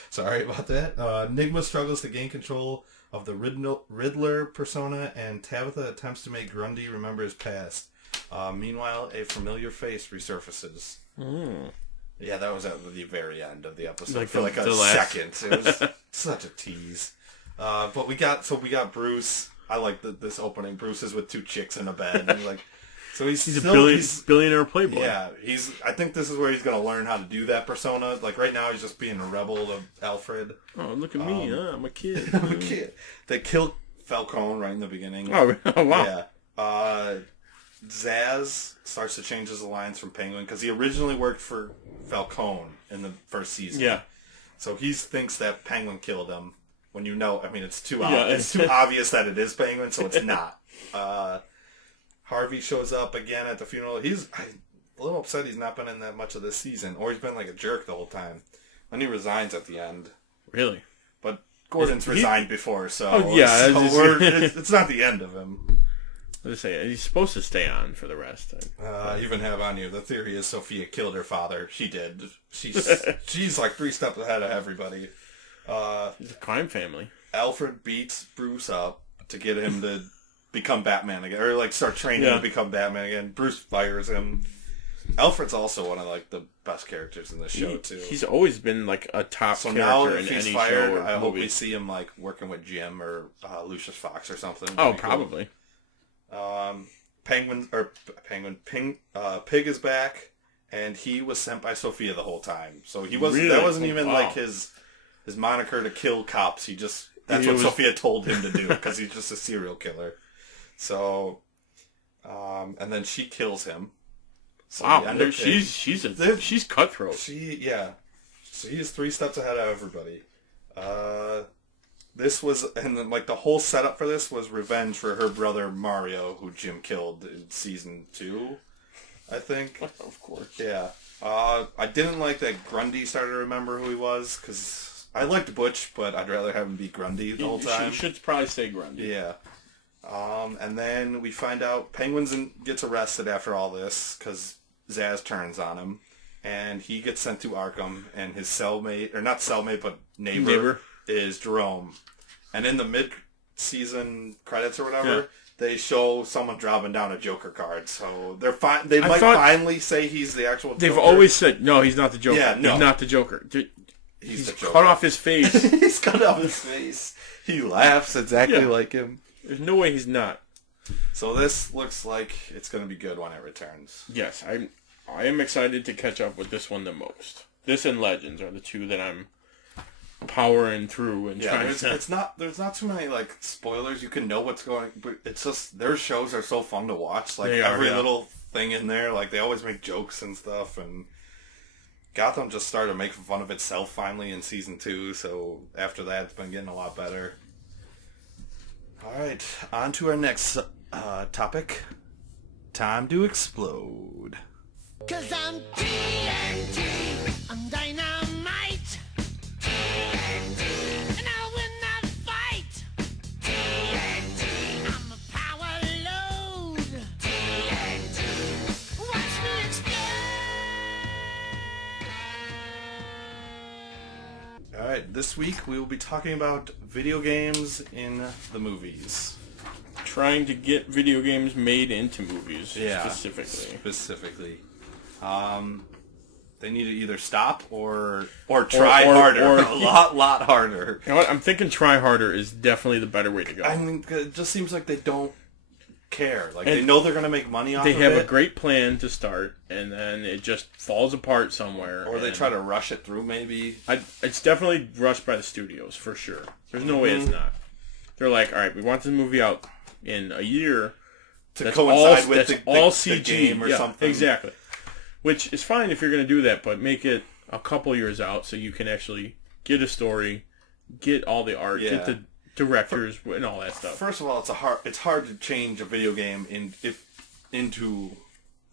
Sorry about that. Enigma struggles to gain control of the Riddler persona, and Tabitha attempts to make Grundy remember his past. Meanwhile, a familiar face resurfaces. Yeah, that was at the very end of the episode. For like a second. It was such a tease. But we got Bruce. I like this opening. Bruce is with 2 chicks in a bed. And he's a billionaire playboy. Yeah, I think this is where he's going to learn how to do that persona. Like right now, he's just being a rebel to Alfred. Oh, look at me! I'm a kid. I'm a kid. They killed Falcone right in the beginning. Oh wow! Yeah. Zaz starts to change his alliance from Penguin because he originally worked for Falcone in the first season. Yeah. So he thinks that Penguin killed him. When it's too it's too obvious that it is Penguin, so it's not. Harvey shows up again at the funeral. He's a little upset he's not been in that much of this season, or he's been like a jerk the whole time. Then he resigns at the end. Really? But Gordon's resigned before, so it's not the end of him. Let's say he's supposed to stay on for the rest. I even have on you the theory is Sophia killed her father. She did. She's like 3 steps ahead of everybody. It's a crime family. Alfred beats Bruce up to get him to become Batman again, or like start training to become Batman again. Bruce fires him. Alfred's also one of like the best characters in this show too. He's always been like a top character now if in he's any fired, show or I movie. hope we see him like working with Jim or Lucius Fox or something. Oh, probably. Cool. Pig is back, and he was sent by Sophia the whole time. So he wasn't. That wasn't even like his moniker to kill cops. That's what Sophia told him to do because he's just a serial killer. So, and then she kills him. So wow, she's cutthroat. So he is 3 steps ahead of everybody. This was, and then, like, the whole setup for this was revenge for her brother Mario, who Jim killed in season 2, I think. Of course. Yeah. I didn't like that Grundy started to remember who he was, because I liked Butch, but I'd rather have him be Grundy the whole time. You should probably say Grundy. Yeah. And then we find out Penguin gets arrested after all this, because Zaz turns on him, and he gets sent to Arkham, and his cellmate, or not cellmate, but neighbor. Is Jerome. And in the mid-season credits or whatever, they show someone dropping down a Joker card. So they're they might finally say he's the actual Joker. They've always said, no, he's not the Joker. Yeah, no. He's not the Joker. He's the cut off his face. He's cut off his face. He laughs exactly like him. There's no way he's not. So this looks like it's going to be good when it returns. Yes, I am excited to catch up with this one the most. This and Legends are the two that I'm powering through and trying to... There's not too many like spoilers. You can know what's going, but it's just their shows are so fun to watch. Like every little thing in there, like they always make jokes and stuff. And Gotham just started making fun of itself finally in season 2. So after that, it's been getting a lot better. All right, on to our next topic. Time to explode. 'Cause I'm TNT, I'm dynamite. TNT, and I'll win that fight. TNT, I'm a power load. TNT, watch me explode. All right, this week we will be talking about video games in the movies. Trying to get video games made into movies, specifically. They need to either stop or try harder, or a lot harder. You know what? I'm thinking try harder is definitely the better way to go. I mean, it just seems like they don't care. Like, they know they're going to make money off of it. They have a great plan to start, and then it just falls apart somewhere. Or they try to rush it through, maybe. It's definitely rushed by the studios, for sure. There's no way it's not. They're like, all right, we want this movie out in a year to coincide with the game or something. Exactly. Which is fine if you're going to do that, but make it a couple years out so you can actually get a story, get all the art, get the directors and all that stuff. First of all, it's hard to change a video game into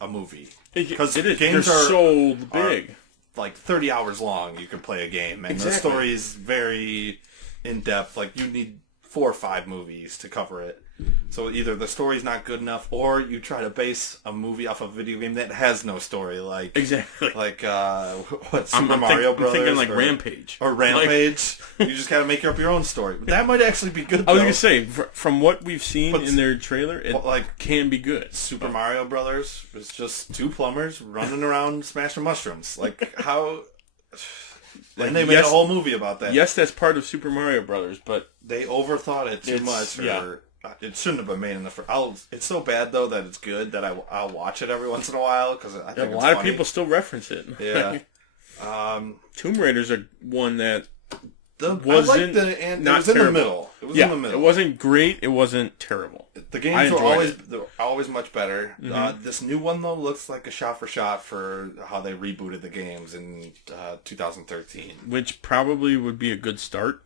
a movie because games are so big, like 30 hours long. You can play a game, and the story is very in depth. Like you need 4 or 5 movies to cover it. So either the story's not good enough, or you try to base a movie off a video game that has no story. Like Super Mario Brothers? I'm thinking like Rampage. Or Rampage. You just gotta make up your own story. But that might actually be good. I was gonna say, from what we've seen in their trailer, it can be good. Super Mario Brothers is just 2 plumbers running around smashing mushrooms. Like how? And they made a whole movie about that. Yes, that's part of Super Mario Brothers, but they overthought it too much. It shouldn't have been made in the first. It's so bad though that it's good that I'll watch it every once in a while because I think a lot of people still reference it. Yeah. Tomb Raiders are one that wasn't it was in the middle. It was in the middle. It wasn't great. It wasn't terrible. The games were always much better. Mm-hmm. This new one though looks like a shot for shot for how they rebooted the games in 2013, which probably would be a good start.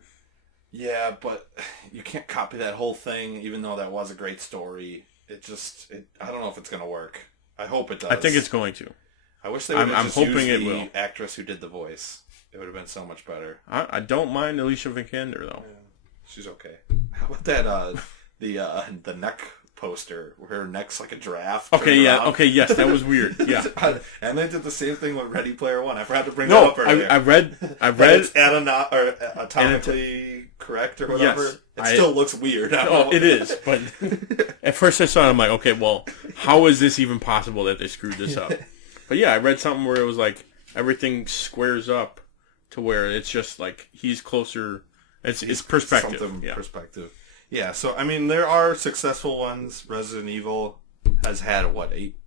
Yeah, but you can't copy that whole thing, even though that was a great story. I don't know if it's going to work. I hope it does. I think it's going to. I wish they would have just used the actress who did the voice. It would have been so much better. I don't mind Alicia Vikander, though. Yeah, she's okay. How about that, the neck poster, where her neck's like a giraffe? Okay, yeah, okay, yes, that was weird, yeah. And they did the same thing with Ready Player One. I forgot to bring that up earlier. I read... it's anatomically correct or whatever. Yes, it still looks weird. It is, but at first I saw it, I'm like, okay, well, how is this even possible that they screwed this up? But yeah, I read something where it was like, everything squares up to where it's just like, he's closer, it's perspective. Perspective. Yeah, so, I mean, there are successful ones. Resident Evil has had,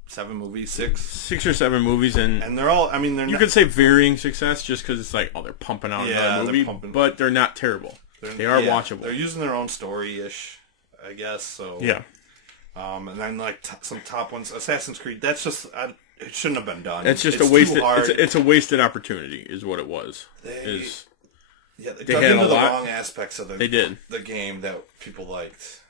7 movies? 6? 6 or 7 movies, and they're all, I mean, you could say varying success just because it's like, they're pumping out another movie, but they're not terrible. They are watchable. They're using their own story-ish, I guess, so. Yeah. And then, like, some top ones. Assassin's Creed, that's just, it shouldn't have been done. It's just a wasted, it's a wasted opportunity, is what it was. Yeah, they had into a the lot. wrong aspects of They did. the game that people liked.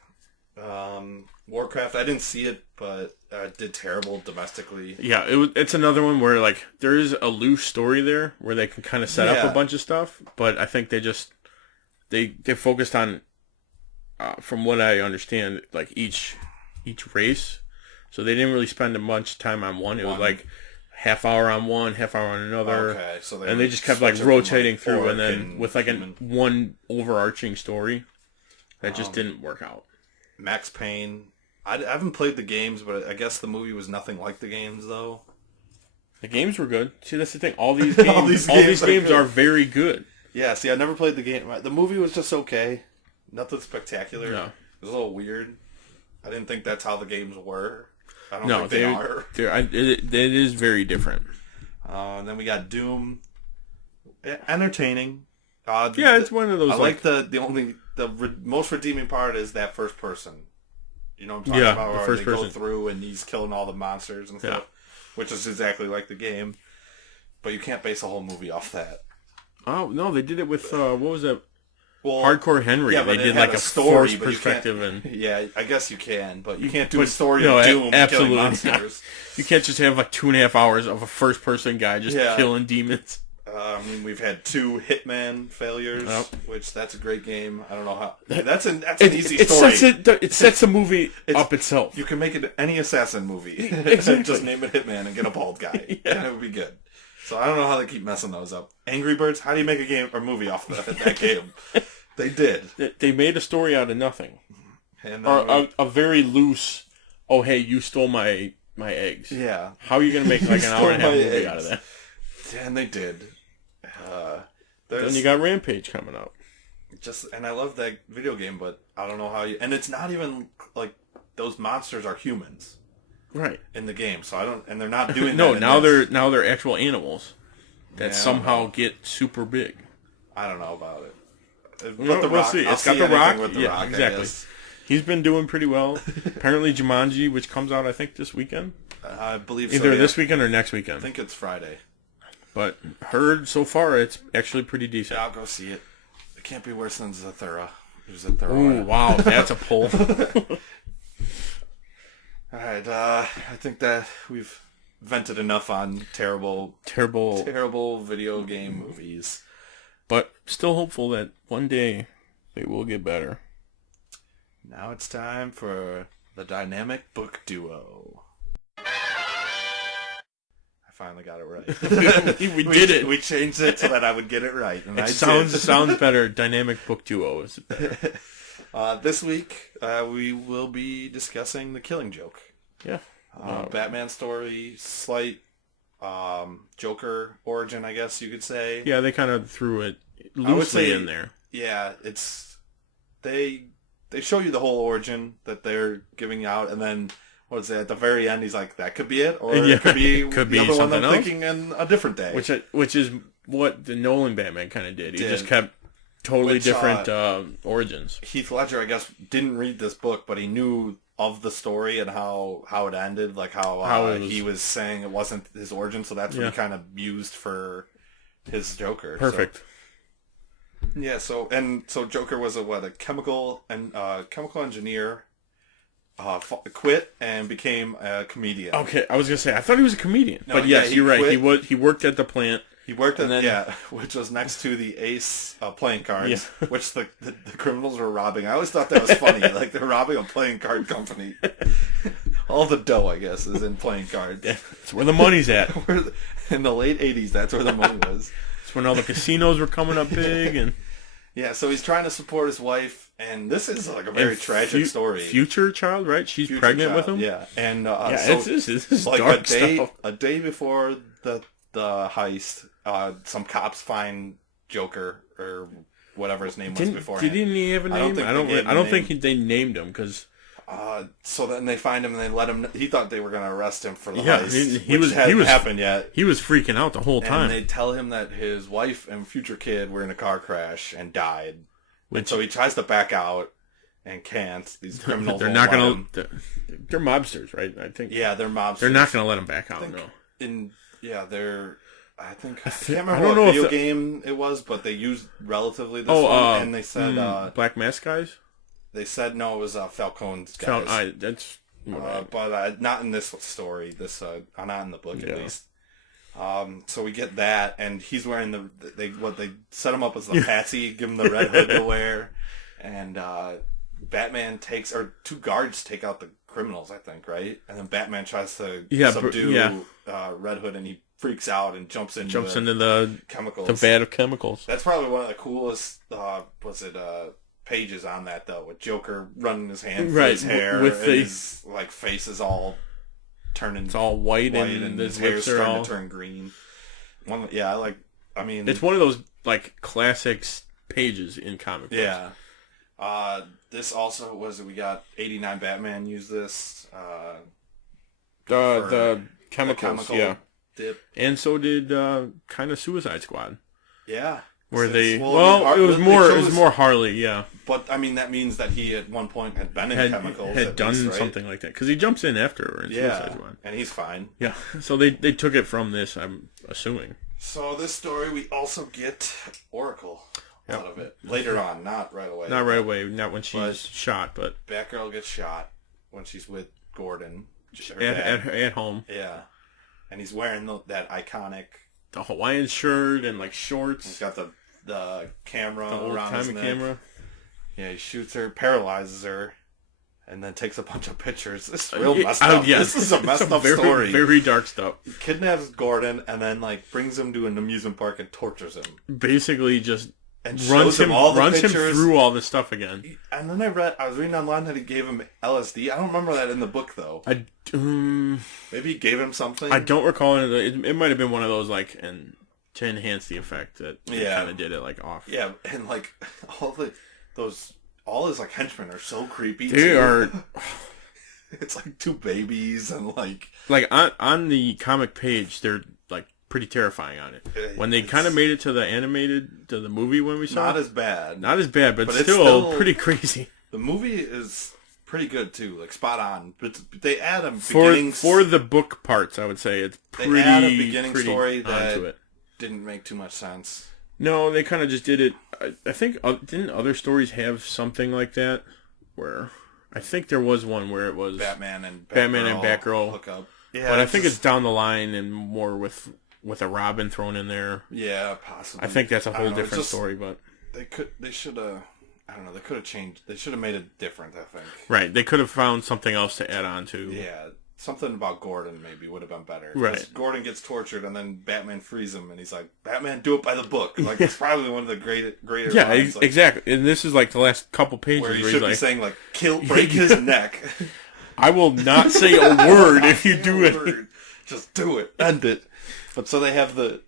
Warcraft, I didn't see it, but did terrible domestically. Yeah, it's another one where like there is a loose story there where they can kind of set up a bunch of stuff, but I think they focused on, from what I understand, like each race, so they didn't really spend much time on one. It was like half hour on one, half hour on another. Okay, so they just kept like rotating through, and then with like one overarching story that just didn't work out. Max Payne. I haven't played the games, but I guess the movie was nothing like the games, though. The games were good. See, that's the thing. All these games, all these games are very good. Yeah, see, I never played the game. The movie was just okay. Nothing spectacular. No. It was a little weird. I didn't think that's how the games were. I don't think they are. It is very different. And then we got Doom. Entertaining. It's one of those. I like the most redeeming part is that first person. You know what I'm talking about? The where first they person. go through and he's killing all the monsters and stuff, which is exactly like the game. But you can't base a whole movie off that. Oh no, they did it with what was that? Well, Hardcore Henry. Yeah, they but did like a story forced perspective and yeah, I guess you can, but you can't do a story no, of Doom absolutely killing monsters. You can't just have like 2.5 hours of a first person guy just killing demons. I mean, we've had 2 Hitman failures, which that's a great game. I don't know how. That's an easy story. It sets a movie up itself. You can make it any assassin movie. Exactly. Just name it Hitman and get a bald guy, and it would be good. So I don't know how they keep messing those up. Angry Birds. How do you make a game or movie off that game? They did. They made a story out of nothing, and or a very loose. Oh, hey, you stole my eggs. Yeah. How are you gonna make like an hour and a half movie out of that? Yeah, and they did. Then you got Rampage coming up. And I love that video game, but I don't know how you. And it's not even like those monsters are humans, right? In the game, so I don't. And they're not doing no. that Now they're actual animals that Yeah, somehow get super big. I don't know about it. We'll see. It's got The Rock. With the Rock, exactly. He's been doing pretty well. Apparently, Jumanji, which comes out I think this weekend. I believe either this weekend or next weekend. I think it's Friday. But heard so far it's actually pretty decent. Yeah, I'll go see it. It can't be worse than Zathura. Zathura. Oh wow, that's a pull. All right, I think that we've vented enough on terrible video game movies. But still hopeful that one day they will get better. Now it's time for the Dynamic Book Duo. Finally got it right. we did it. We changed it so that I would get it right. And it sounds better. Dynamic Book Duo is better. This week we will be discussing The Killing Joke. Yeah. Batman story, slight Joker origin, I guess you could say. Yeah, they kind of threw it loosely in there. Yeah, they show you the whole origin that they're giving out, and then what is it? At the very end, he's like, "That could be it," or it could be the other one I'm thinking in a different day. Which is what the Nolan Batman kind of did. He just kept totally different origins. Heath Ledger, I guess, didn't read this book, but he knew of the story and how it ended, like how he was saying it wasn't his origin, so that's what he kind of used for his Joker. Perfect. So Joker was a chemical engineer. Quit and became a comedian. Okay, I was gonna say I thought he was a comedian, but yeah, yes, you're right. Quit. He worked at the plant. He worked at which was next to the Ace playing cards, which the criminals were robbing. I always thought that was funny. Like they're robbing a playing card company. All the dough, I guess, is in playing cards. Yeah, that's where the money's at. In the late '80s, that's where the money was. It's when all the casinos were coming up big and. Yeah, so he's trying to support his wife, and this is like a very tragic story. Future child, right? She's pregnant with him. Yeah, and this is like dark stuff. A day before the heist, some cops find Joker or whatever his name was beforehand. Didn't he have a name? I don't think they named him because. So then they find him and they let him. He thought they were going to arrest him for the he heist, which was hadn't happened yet. He was freaking out the whole time. And they tell him that his wife and future kid were in a car crash and died. And so he tries to back out and can't. These criminals. They're not going to. They're mobsters, right? I think. Yeah, they're mobsters. They're not going to let him back out. No. They're. I can't remember what video game it was, but they used relatively this one, and they said Black Mask guys. They said no, it was Falcone's guys. That's but not in this story. Not in the book at least. So we get that, and he's wearing they set him up as the patsy, give him the red hood to wear, and Batman two guards take out the criminals, I think, right? And then Batman tries to subdue Red Hood, and he freaks out and jumps into the chemicals, the vat of chemicals. That's probably one of the coolest pages on that, though, with Joker running his hand through his hair, with his face is all turning, it's all white and his hair's starting to turn green. It's one of those classics pages in comic books. Yeah. This also we got 89 Batman use this. The chemicals, dip. And so did kind of Suicide Squad. Yeah. Where it was more Harley, yeah. But I mean, that means that he at one point had been in chemicals, had done something like that, because he jumps in after in Suicide Squad, and he's fine. Yeah. So they took it from this, I'm assuming. So this story, we also get Oracle out of it later on, not right away. Not right away, not when she's shot, but Batgirl gets shot when she's with Gordon at home. Yeah, and he's wearing that iconic Hawaiian shirt and shorts. He's got the camera, the around his neck. Camera. Yeah, he shoots her, paralyzes her, and then takes a bunch of pictures. This is real messed up. This is a messed up story. Very dark stuff. He kidnaps Gordon and then brings him to an amusement park and tortures him. Basically, just and runs him through all this stuff again. And then I was reading online that he gave him LSD. I don't remember that in the book though. Maybe he gave him something. I don't recall it. It might have been one of those and to enhance the effect that kind of did it off. Yeah, and all his henchmen are so creepy. They are. It's two babies and on the comic page, they're pretty terrifying on it. When they kind of made it to the movie when we saw not as bad, but still pretty crazy. The movie is pretty good too, spot on. But they add a for the book parts. I would say it's pretty. They add a beginning story that didn't make too much sense. No, they kind of just did it. I think didn't other stories have something like that? Where I think there was one where it was Batman and Batgirl hook up. Yeah, but I think it's down the line and more with a Robin thrown in there. Yeah, possibly. I think that's a whole different story, but they should have. I don't know. They could have changed. They should have made it different. I think. Right. They could have found something else to add on to. Yeah. Something about Gordon maybe would have been better. Right. Gordon gets tortured and then Batman frees him and he's like, Batman, do it by the book. It's probably one of the greater yeah, lines, exactly. And this is the last couple pages where he should be saying break his neck. I will not say a word if you do it. Just do it. End it. But so they have they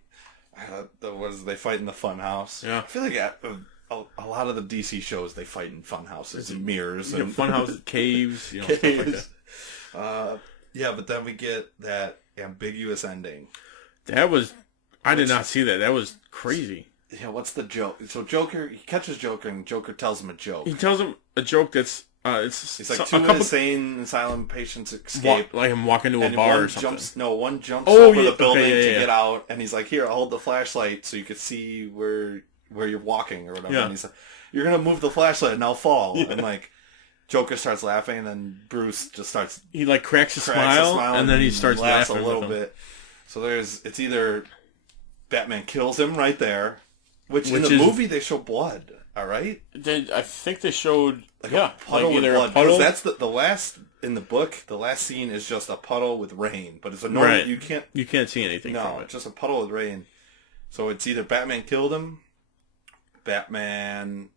fight in the fun house. Yeah. I feel like a lot of the DC shows, they fight in fun houses and mirrors. And fun houses, caves, stuff like that. Yeah, but then we get that ambiguous ending. I did not see that. That was crazy. Yeah, what's the joke? So he catches Joker, and Joker tells him a joke. He tells him a joke that's, he's two insane asylum patients escape. Him walk into a bar or something. One jumps over the building to get out, and he's like, here, I'll hold the flashlight so you can see where you're walking or whatever. Yeah. And he's like, you're going to move the flashlight and I'll fall. Yeah. And Joker starts laughing, and then Bruce just starts. He cracks a smile, and then he starts laughing a little bit. So it's either Batman kills him right there, which in the movie they show blood. All right, I think they showed a puddle with blood. Because that's the last in the book. The last scene is just a puddle with rain, but it's a normal. Right. You can't see anything. No, from it. It's just a puddle with rain. So it's either Batman killed him, Batman.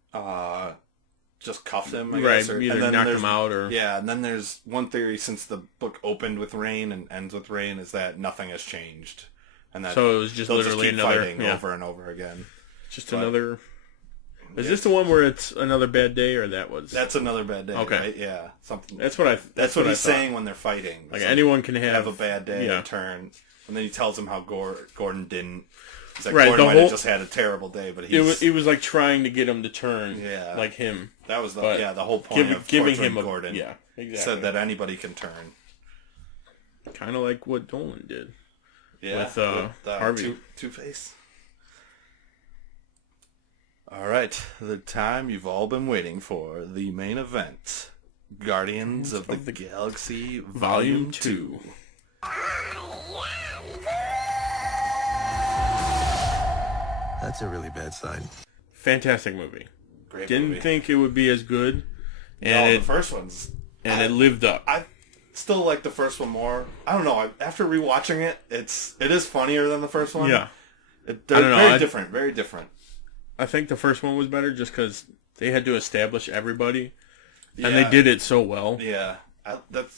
Just cuffed him, I guess. Either knocked him out or... Yeah, and then there's one theory, since the book opened with rain and ends with rain, is that nothing has changed. And that so it was just literally keep fighting over and over again. Another... Is this the one where it's another bad day, or that was... That's another bad day, okay. Right? Yeah. Something. That's what he's saying when they're fighting. Anyone can have a bad day and turn. And then he tells him how Gordon didn't. He's like, right, Gordon might have just had a terrible day, but it was trying to get him to turn, like him. That was the whole point of giving him Gordon. Yeah, exactly. Said that anybody can turn. Kind of like what Dolan did. with Harvey. Two-Face. All right, the time you've all been waiting for, the main event. Guardians of the Galaxy Volume 2. That's a really bad sign. Fantastic movie. Great Didn't movie. think it would be as good. And the first one's... And it lived up. I still like the first one more. I don't know. After rewatching it, it is funnier than the first one. Yeah. They're I don't know. very different. Very different. I think the first one was better just because they had to establish everybody. Yeah. And they did it so well. Yeah. But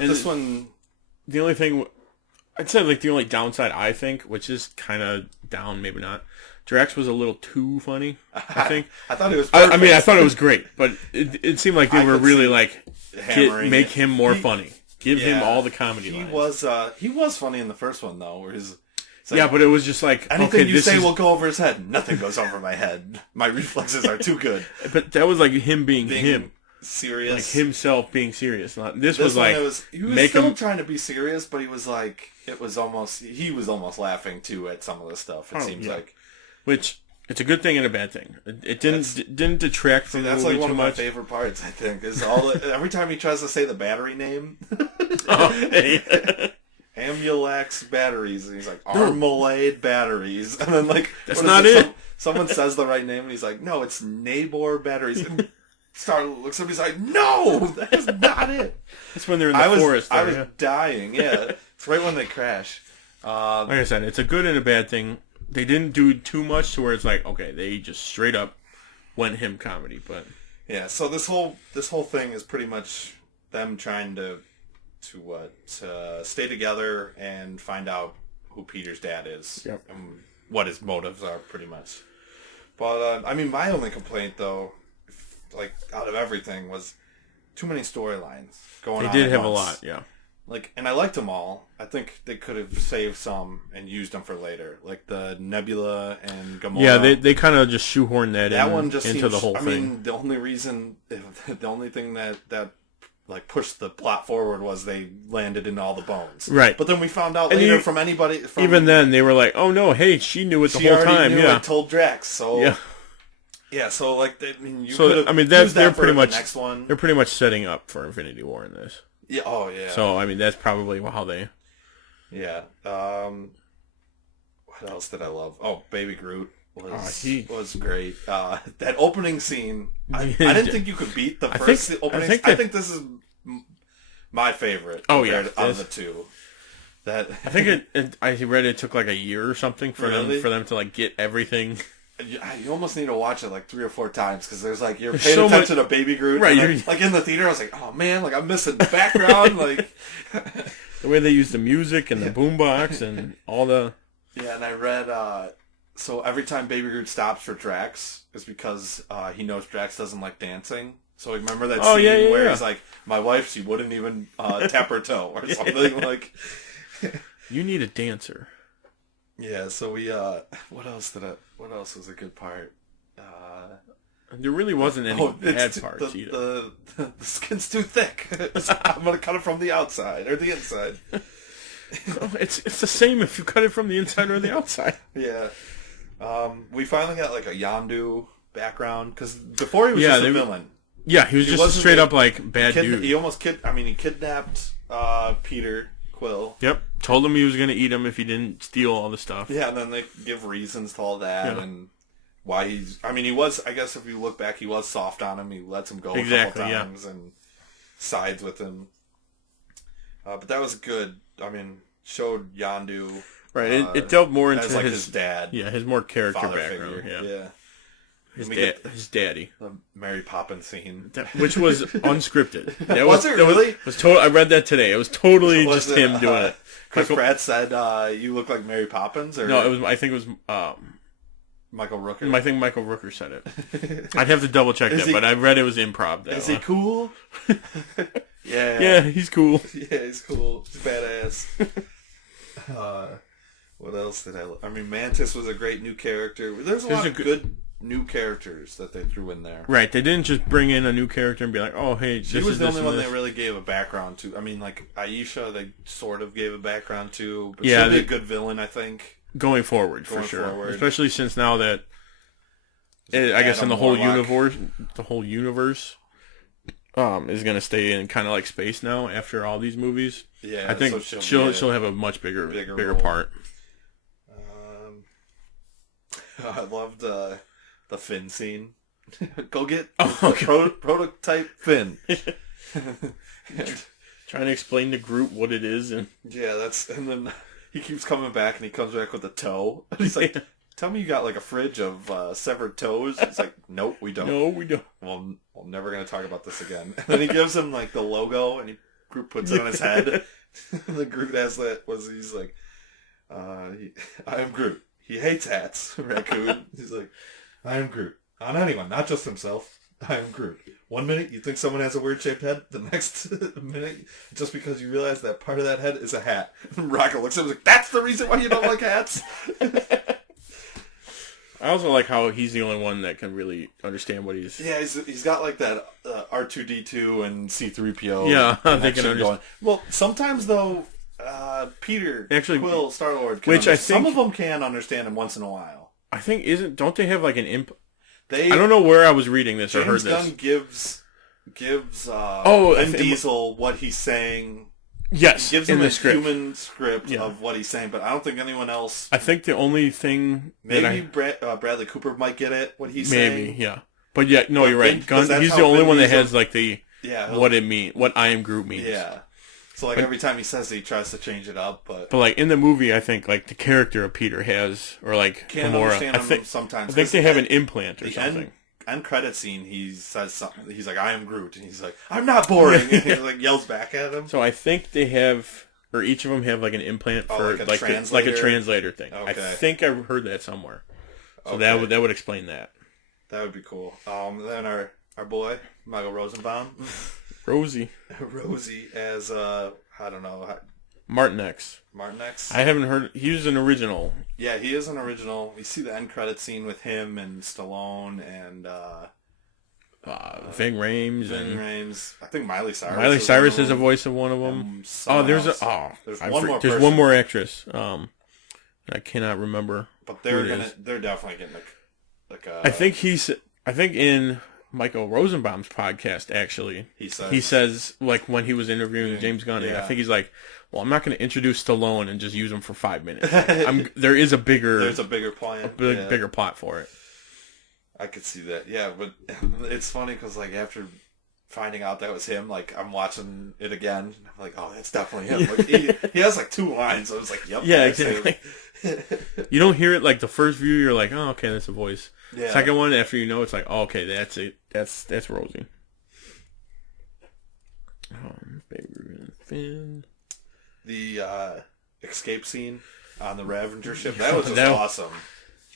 this one... The only thing... I'd say like the only downside I think, which is kind of down, maybe not. Drax was a little too funny, I think. I thought it was I mean, I thought it was great, but it seemed like they were really like, make him more funny. Give him all the comedy lines. He was funny in the first one, though, where he's... Like, but it was just like... Anything you say will go over his head. Nothing goes over my head. My reflexes are too good. But that was like him being him. Serious. Like himself being serious. This was one, like... he was still trying to be serious, but he was like... He was almost laughing, too, at some of the stuff, it seems like. Which... It's a good thing and a bad thing. It didn't detract from the movie too much. That's like one of my favorite parts, I think, is every time he tries to say the battery name. Amulax batteries, and he's like, Armalade batteries. And then, like... That's not it! Someone says the right name, and he's like, no, it's Nabor batteries. And Star looks up, he's like, no! That is not it! That's when they're in the forest. I was dying, yeah. It's right when they crash. Like I said, it's a good and a bad thing. They didn't do too much to where it's like, okay, they just straight up went him comedy, but... Yeah, so this whole thing is pretty much them trying to stay together and find out who Peter's dad is. Yep. And what his motives are, pretty much. But, I mean, my only complaint, though, like, out of everything, was too many storylines going on. They did have once. a lot, yeah. Like, and I liked them all. I think they could have saved some and used them for later, like the Nebula and Gamora. Yeah, they kind of just shoehorned that one just into seems, the whole thing. I mean, the only thing that like pushed the plot forward was they landed in all the bones. Right. But then we found out later from anybody. Even then, they were like, "Oh no, hey, she knew it the whole time." Knew yeah, it, told Drax. So yeah. Yeah, so like, you so I mean, they're pretty much the next one. They're pretty much setting up for Infinity War in this. Yeah. Oh yeah. So I mean, that's probably how they. Yeah. What else did I love? Oh, Baby Groot was great. That opening scene, I didn't think you could beat the first opening. I think this is my favorite. Oh yeah, out of the two. I think I read it took like a year or something for them to like get everything. You almost need to watch it like 3 or 4 times because there's like you're paying attention to Baby Groot, right? Like in the theater, I was like, oh man, like I'm missing the background, like the way they use the music and the boombox and all the. Yeah, and I read so every time Baby Groot stops for Drax is because he knows Drax doesn't like dancing. So remember that scene where he's like, my wife, she wouldn't even tap her toe or something like. You need a dancer. Yeah, so we what else was a good part? There really wasn't any bad parts either. The skin's too thick. I'm gonna cut it from the outside or the inside. It's the same if you cut it from the inside or the outside. Yeah. We finally got like a Yondu background because before he was just a villain. Yeah, he was just straight up like bad dude. He almost he kidnapped Peter Quill. Yep. Told him he was going to eat him if he didn't steal all the stuff. Yeah, and then they give reasons to all that and why he's... I mean, he was... I guess if you look back, he was soft on him. He lets him go a couple times and sides with him. But that was good. I mean, showed Yondu... Right, it delved more into his dad. Yeah, his more character background. Figure. Yeah. His daddy. The Mary Poppins scene. Which was unscripted. Was it really? I read that today. It was totally just him doing it. Chris Pratt said, you look like Mary Poppins? Or? No, I think it was... Michael Rooker? I think Michael Rooker said it. I'd have to double check that, but I read it was improv. Is he cool? Yeah. Yeah, he's cool. Yeah, he's cool. He's badass. What else did I mean, Mantis was a great new character. There's a lot of good new characters that they threw in there. Right, they didn't just bring in a new character and be like, oh, hey, she was the only one they really gave a background to. I mean, like, Aisha, they sort of gave a background to, but she'll be a good villain, I think. Going forward, for sure. Especially since now that, I guess in the whole universe, is going to stay in kind of like space now after all these movies. Yeah, I think so she'll have a much bigger part. I loved the Finn scene. Go get prototype Finn. Trying to explain to Groot what it is, and and then he keeps coming back, and he comes back with a toe. And he's like, "Tell me you got like a fridge of severed toes." It's like, "Nope, we don't." No, we don't. Well, I'm never gonna talk about this again. And then he gives him like the logo, and Groot puts it on his head. And the Groot has that. He's like, "I am Groot. He hates hats." Raccoon. He's like, "I am Groot. On anyone, not just himself. I am Groot. One minute you think someone has a weird-shaped head, the next minute, just because you realize that part of that head is a hat." And Rocket looks at him and is like, "That's the reason why you don't like hats?" I also like how he's the only one that can really understand what he's... Yeah, he's got like that R2-D2 and C-3PO. Yeah, they can understand. Well, sometimes though, Peter, Quill, Star-Lord, which I think some of them can understand him once in a while. I think don't they have like an I don't know where I was reading this or heard this. James Gunn gives Vin Diesel what he's saying. Yes, he gives him a human script of what he's saying, but I don't think anyone else. I think the only thing maybe Bradley Cooper might get it. What he's saying, maybe, yeah. But yeah, no, you're right. Gunn, he's the only one that has like the what it means, what I am Groot means. Yeah. So like every time he says it, he tries to change it up, but like in the movie, I think like the character of Peter has, or like Gamora, I think sometimes. I think they have an implant or something. End credit scene, he says something. He's like, "I am Groot," and he's like, "I'm not boring." And he like yells back at him. So I think they have, or each of them have like an implant for like a translator thing. Okay. I think I heard that somewhere. So that would explain that. That would be cool. Then our boy Michael Rosenbaum. Rosie as I don't know, Martin X. I haven't heard. He was an original. Yeah, he is an original. We see the end credit scene with him and Stallone and Ving Rhames. I think Miley Cyrus. Miley Cyrus is a voice of one of them. There's one more actress. I cannot remember. But they're definitely getting like I think in Michael Rosenbaum's podcast, actually, he says like when he was interviewing James Gunn, I think he's like, "Well, I'm not going to introduce Stallone and just use him for 5 minutes. There's a bigger plan, bigger plot for it." I could see that, yeah. But it's funny because like after finding out that was him, like I'm watching it again, I'm like, "Oh, that's definitely him." Like he has like 2 lines. So I was like, "Yep." Yeah, exactly. You don't hear it like the first view. You're like, "Oh, okay, that's a voice." Yeah. Second one, after you know, it's like, oh, okay, that's it. That's Rosie. Baby Finn. The escape scene on the Ravager ship, that was just awesome.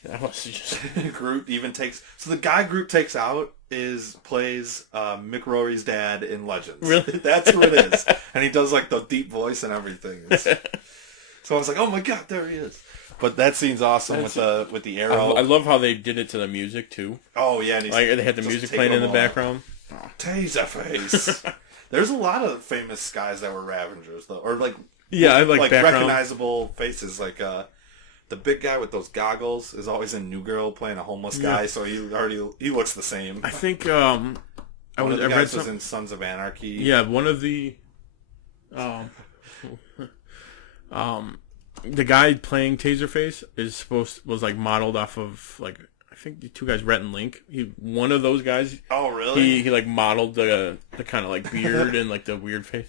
That was just... Groot even takes... So the guy Groot takes out plays Mick Rory's dad in Legends. Really? That's who it is. And he does like the deep voice and everything. So I was like, oh my god, there he is. But that scene's awesome with the arrow. I love how they did it to the music too. Oh yeah, and like they had the music playing in the background. Oh, Taserface. There's a lot of famous guys that were Ravengers though, or like like recognizable faces. Like the big guy with those goggles is always in New Girl playing a homeless guy, so he looks the same. I think I read something in Sons of Anarchy. Yeah, one of the the guy playing Taserface was like modeled off of like I think the 2 guys, Rhett and Link. One of those guys. Oh really? He like modeled the kind of like beard and like the weird face.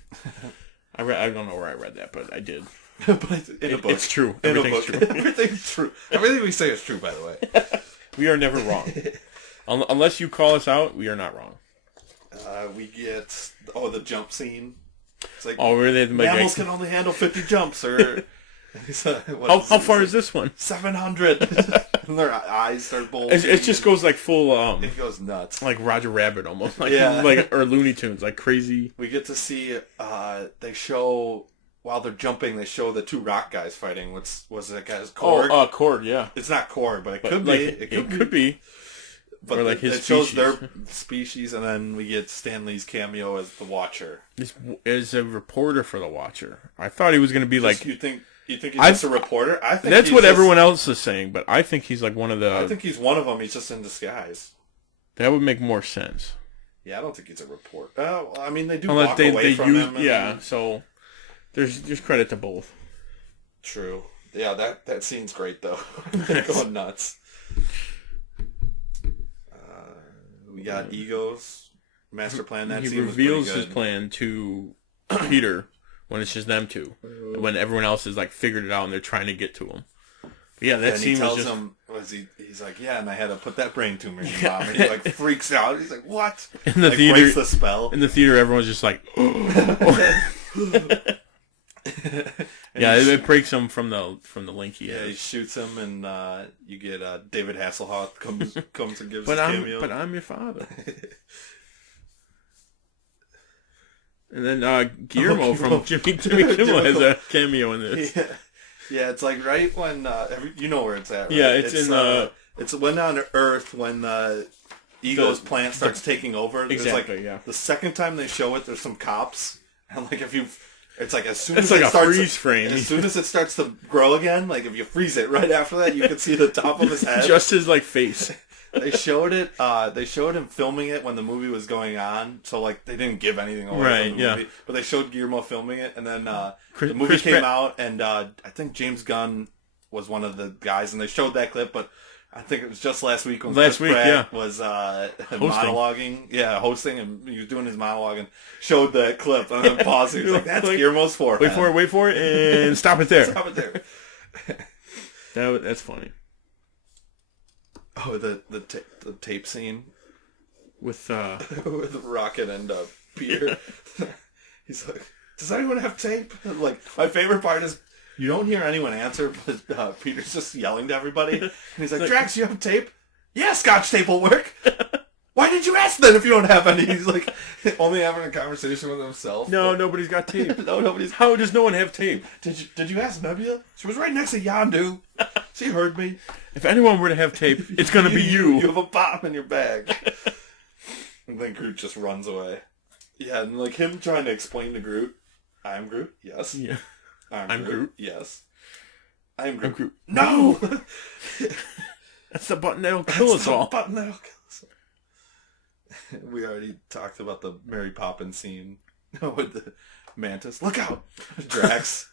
I don't know where I read that, but I did. But in a book, it's true. Everything's true. Everything's true. Everything we say is true. By the way, we are never wrong. Unless you call us out, we are not wrong. We get the jump scene. It's like mammals can only handle 50 jumps or. How far is this one? 700. And their eyes start bulging. It just goes like full. It goes nuts, like Roger Rabbit almost. Like or Looney Tunes, like crazy. We get to see. They show while they're jumping. They show the 2 rock guys fighting. Was it guy's Korg? Korg. Yeah. It's not Korg, but it could be. It could be. but or like his it shows species. their species, and then we get Stanley's cameo as the Watcher. As a reporter for the Watcher. I thought he was going to be like... You think he's just a reporter? I think that's what everyone else is saying, but I think he's like one of the... I think he's one of them. He's just in disguise. That would make more sense. Yeah, I don't think he's a reporter. Well, I mean, they do Unless walk away from him. Yeah, so there's credit to both. True. Yeah, that scene's great, though. They're going nuts. We got Ego's master plan. That he reveals his plan to Peter when it's just them two. When everyone else has like figured it out and they're trying to get to him. But yeah, that scene was just... he's like, yeah, and I had to put that brain tumor in your mom. And he like freaks out. He's like, what? In the like, theater, breaks the spell. In the theater, everyone's just like... Yeah, it breaks him from the link he has. Yeah, he shoots him, and you get David Hasselhoff comes and gives but his cameo. But I'm your father. And then Guillermo from Jimmy Kimmel has a cameo in this. Yeah, it's like right when you know where it's at. Right? Yeah, it's when on Earth when Ego's plant starts taking over. Exactly. Like, the second time they show it, there's some cops, and like if you. It's like as soon as it's like it a starts, freeze frame. As soon as it starts to grow again, like if you freeze it right after that, you can see the top of his head. Just his like face. They showed it. They showed him filming it when the movie was going on, so like they didn't give anything away from the movie. But they showed Guillermo filming it, and then the movie came out, and I think James Gunn was one of the guys, and they showed that clip, but. I think it was just last week when Chris Pratt was monologuing. Hosting, and he was doing his monologue and showed that clip and then paused. He was like, that's Guillermo's forehead. Wait for it, and stop it there. Stop it there. That's funny. Oh, the tape scene with Rocket and Peter. He's like, does anyone have tape? Like, my favorite part is you don't hear anyone answer, but Peter's just yelling to everybody. And he's like, Drax, you have tape? Yeah, Scotch tape will work. Why did you ask then if you don't have any? He's like, only having a conversation with himself. No, nobody's got tape. Nobody's... How does no one have tape? Did you ask Nebula? She was right next to Yondu. She heard me. If anyone were to have tape, it's going to be you. You have a bomb in your bag. And then Groot just runs away. Yeah, and like him trying to explain to Groot, I'm Groot, yes. Yeah. I'm Groot. Yes. I'm Groot. No! That's the button that'll kill us all. Button that'll kill us all. We already talked about the Mary Poppins scene with the mantis. Look out! Drax.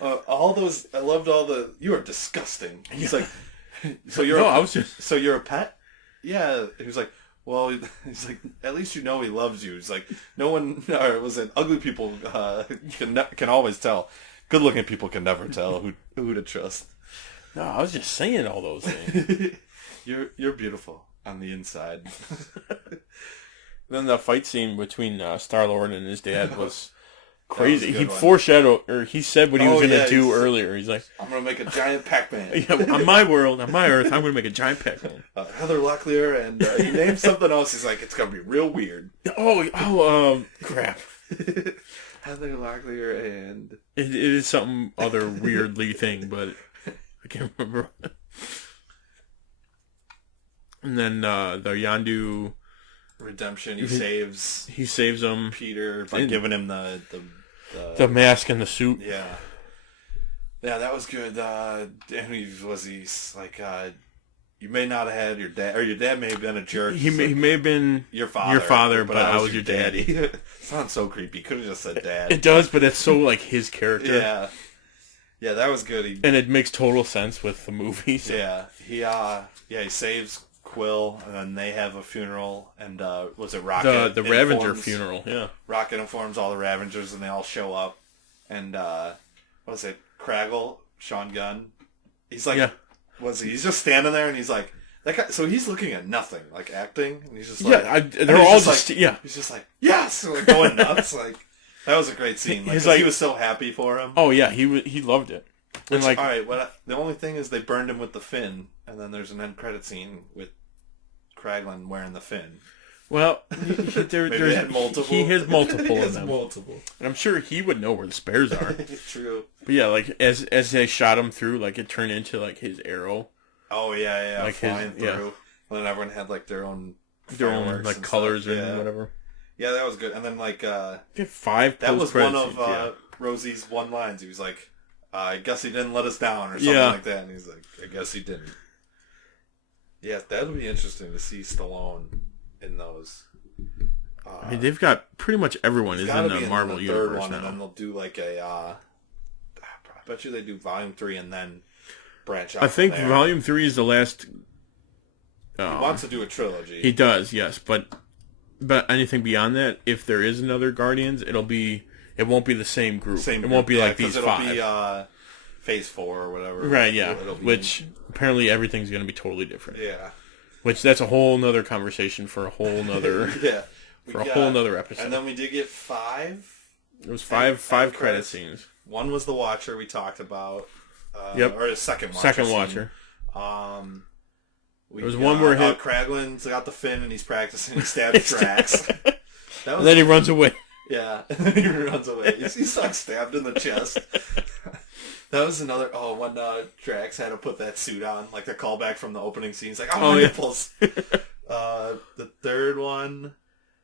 All those... I loved all the... You are disgusting. He's like... So you're a pet? Yeah. He was like... Well, he's like, at least you know he loves you. He's like, no one... Or was it ugly people can always tell. Good-looking people can never tell who to trust. No, I was just saying all those things. You're beautiful on the inside. Then the fight scene between Star-Lord and his dad was crazy. He foreshadowed, or he said what he was going to do earlier. He's like, I'm going to make a giant Pac-Man. On my world, on my Earth, I'm going to make a giant Pac-Man. Heather Locklear, and he named something else. He's like, it's going to be real weird. Crap. Heather Locklear and... It is something other weirdly thing, but I can't remember. And then the Yondu... Redemption, he saves him. Peter by giving him the mask and the suit. Yeah. Yeah, that was good. And he's like... You may not have had your dad, or your dad may have been a jerk. He may have been your father, but I was your daddy. Sounds so creepy. Could have just said dad. It does, but it's so like his character. Yeah, that was good. And it makes total sense with the movie. So. Yeah, he saves Quill, and then they have a funeral, and was it Rocket? The Ravager funeral, yeah. Rocket informs all the Ravengers, and they all show up, and what was it? Craggle, Sean Gunn. He's like. Yeah. He's just standing there and he's like that guy, so he's looking at nothing, like acting, and he's just like they're all just like, he's just like yes, like going nuts. Like that was a great scene. Like, he was so happy for him. Oh yeah, he loved it. And like, all right, the only thing is they burned him with the fin, and then there's an end credit scene with Kraglin wearing the fin. Well, he has multiple of them. Multiple. And I'm sure he would know where the spares are. True. But yeah, like as they shot him through, like it turned into like his arrow. Oh yeah, like flying through. And then everyone had like their own like colors and whatever. Yeah, that was good. And then like 5 that was one of yeah. Rosie's one lines. He was like, I guess he didn't let us down or something like that. And he's like, I guess he didn't. Yeah, that'll be interesting to see Stallone in those. I mean, they've got pretty much everyone is in the Marvel universe one, now. And then they'll do like a. I bet you they do Volume 3 and then branch out. I think Volume 3 is the last. He wants to do a trilogy. He does, yes, but anything beyond that, if there is another Guardians, it won't be the same group. It won't be like these 5. It'll be Phase 4 or whatever. Right, yeah. Which apparently everything's going to be totally different. Yeah. Which that's a whole nother conversation for a whole nother a whole nother episode. And then we did get 5. It was 5 credit scenes. One was the Watcher we talked about. Yep. Or the second Watcher. Second Watcher. There was one where Kraglin's got the fin and he's practicing. He stabs Drax. And then he runs away. Yeah, and then he runs away. He's like stabbed in the chest. That was another. Oh, when Drax had to put that suit on, like the callback from the opening scene. He's like, my nipples. The third one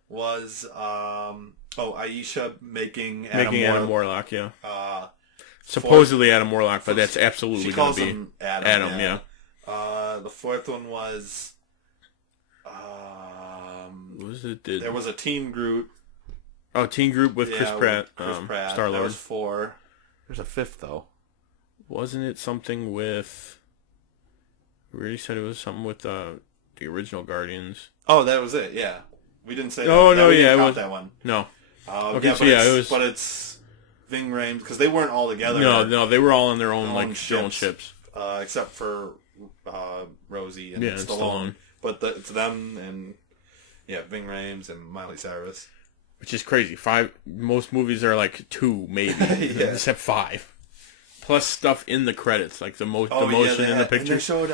was Aisha making Adam Warlock. Yeah. Supposedly Adam Warlock, but that's absolutely going to be him Adam. Yeah. The fourth one was. What was it? There was a Teen Groot. Oh, Teen Groot with Chris Pratt. Pratt. Star-Lord. That was 4. There's a 5th though. Wasn't it something with? We already said it was something with the original Guardians. Oh, that was it. Yeah, we didn't say. Oh that. no, we yeah, didn't it count was that one. No. Okay, it was. But it's Ving Rhames because they weren't all together. No, they were all on their own their own ships. Except for Rosie and and Stallone. But it's them and Ving Rhames and Miley Cyrus. Which is crazy. 5. Most movies are like 2, maybe, except 5. Plus stuff in the credits, like the motion in the picture. And they showed.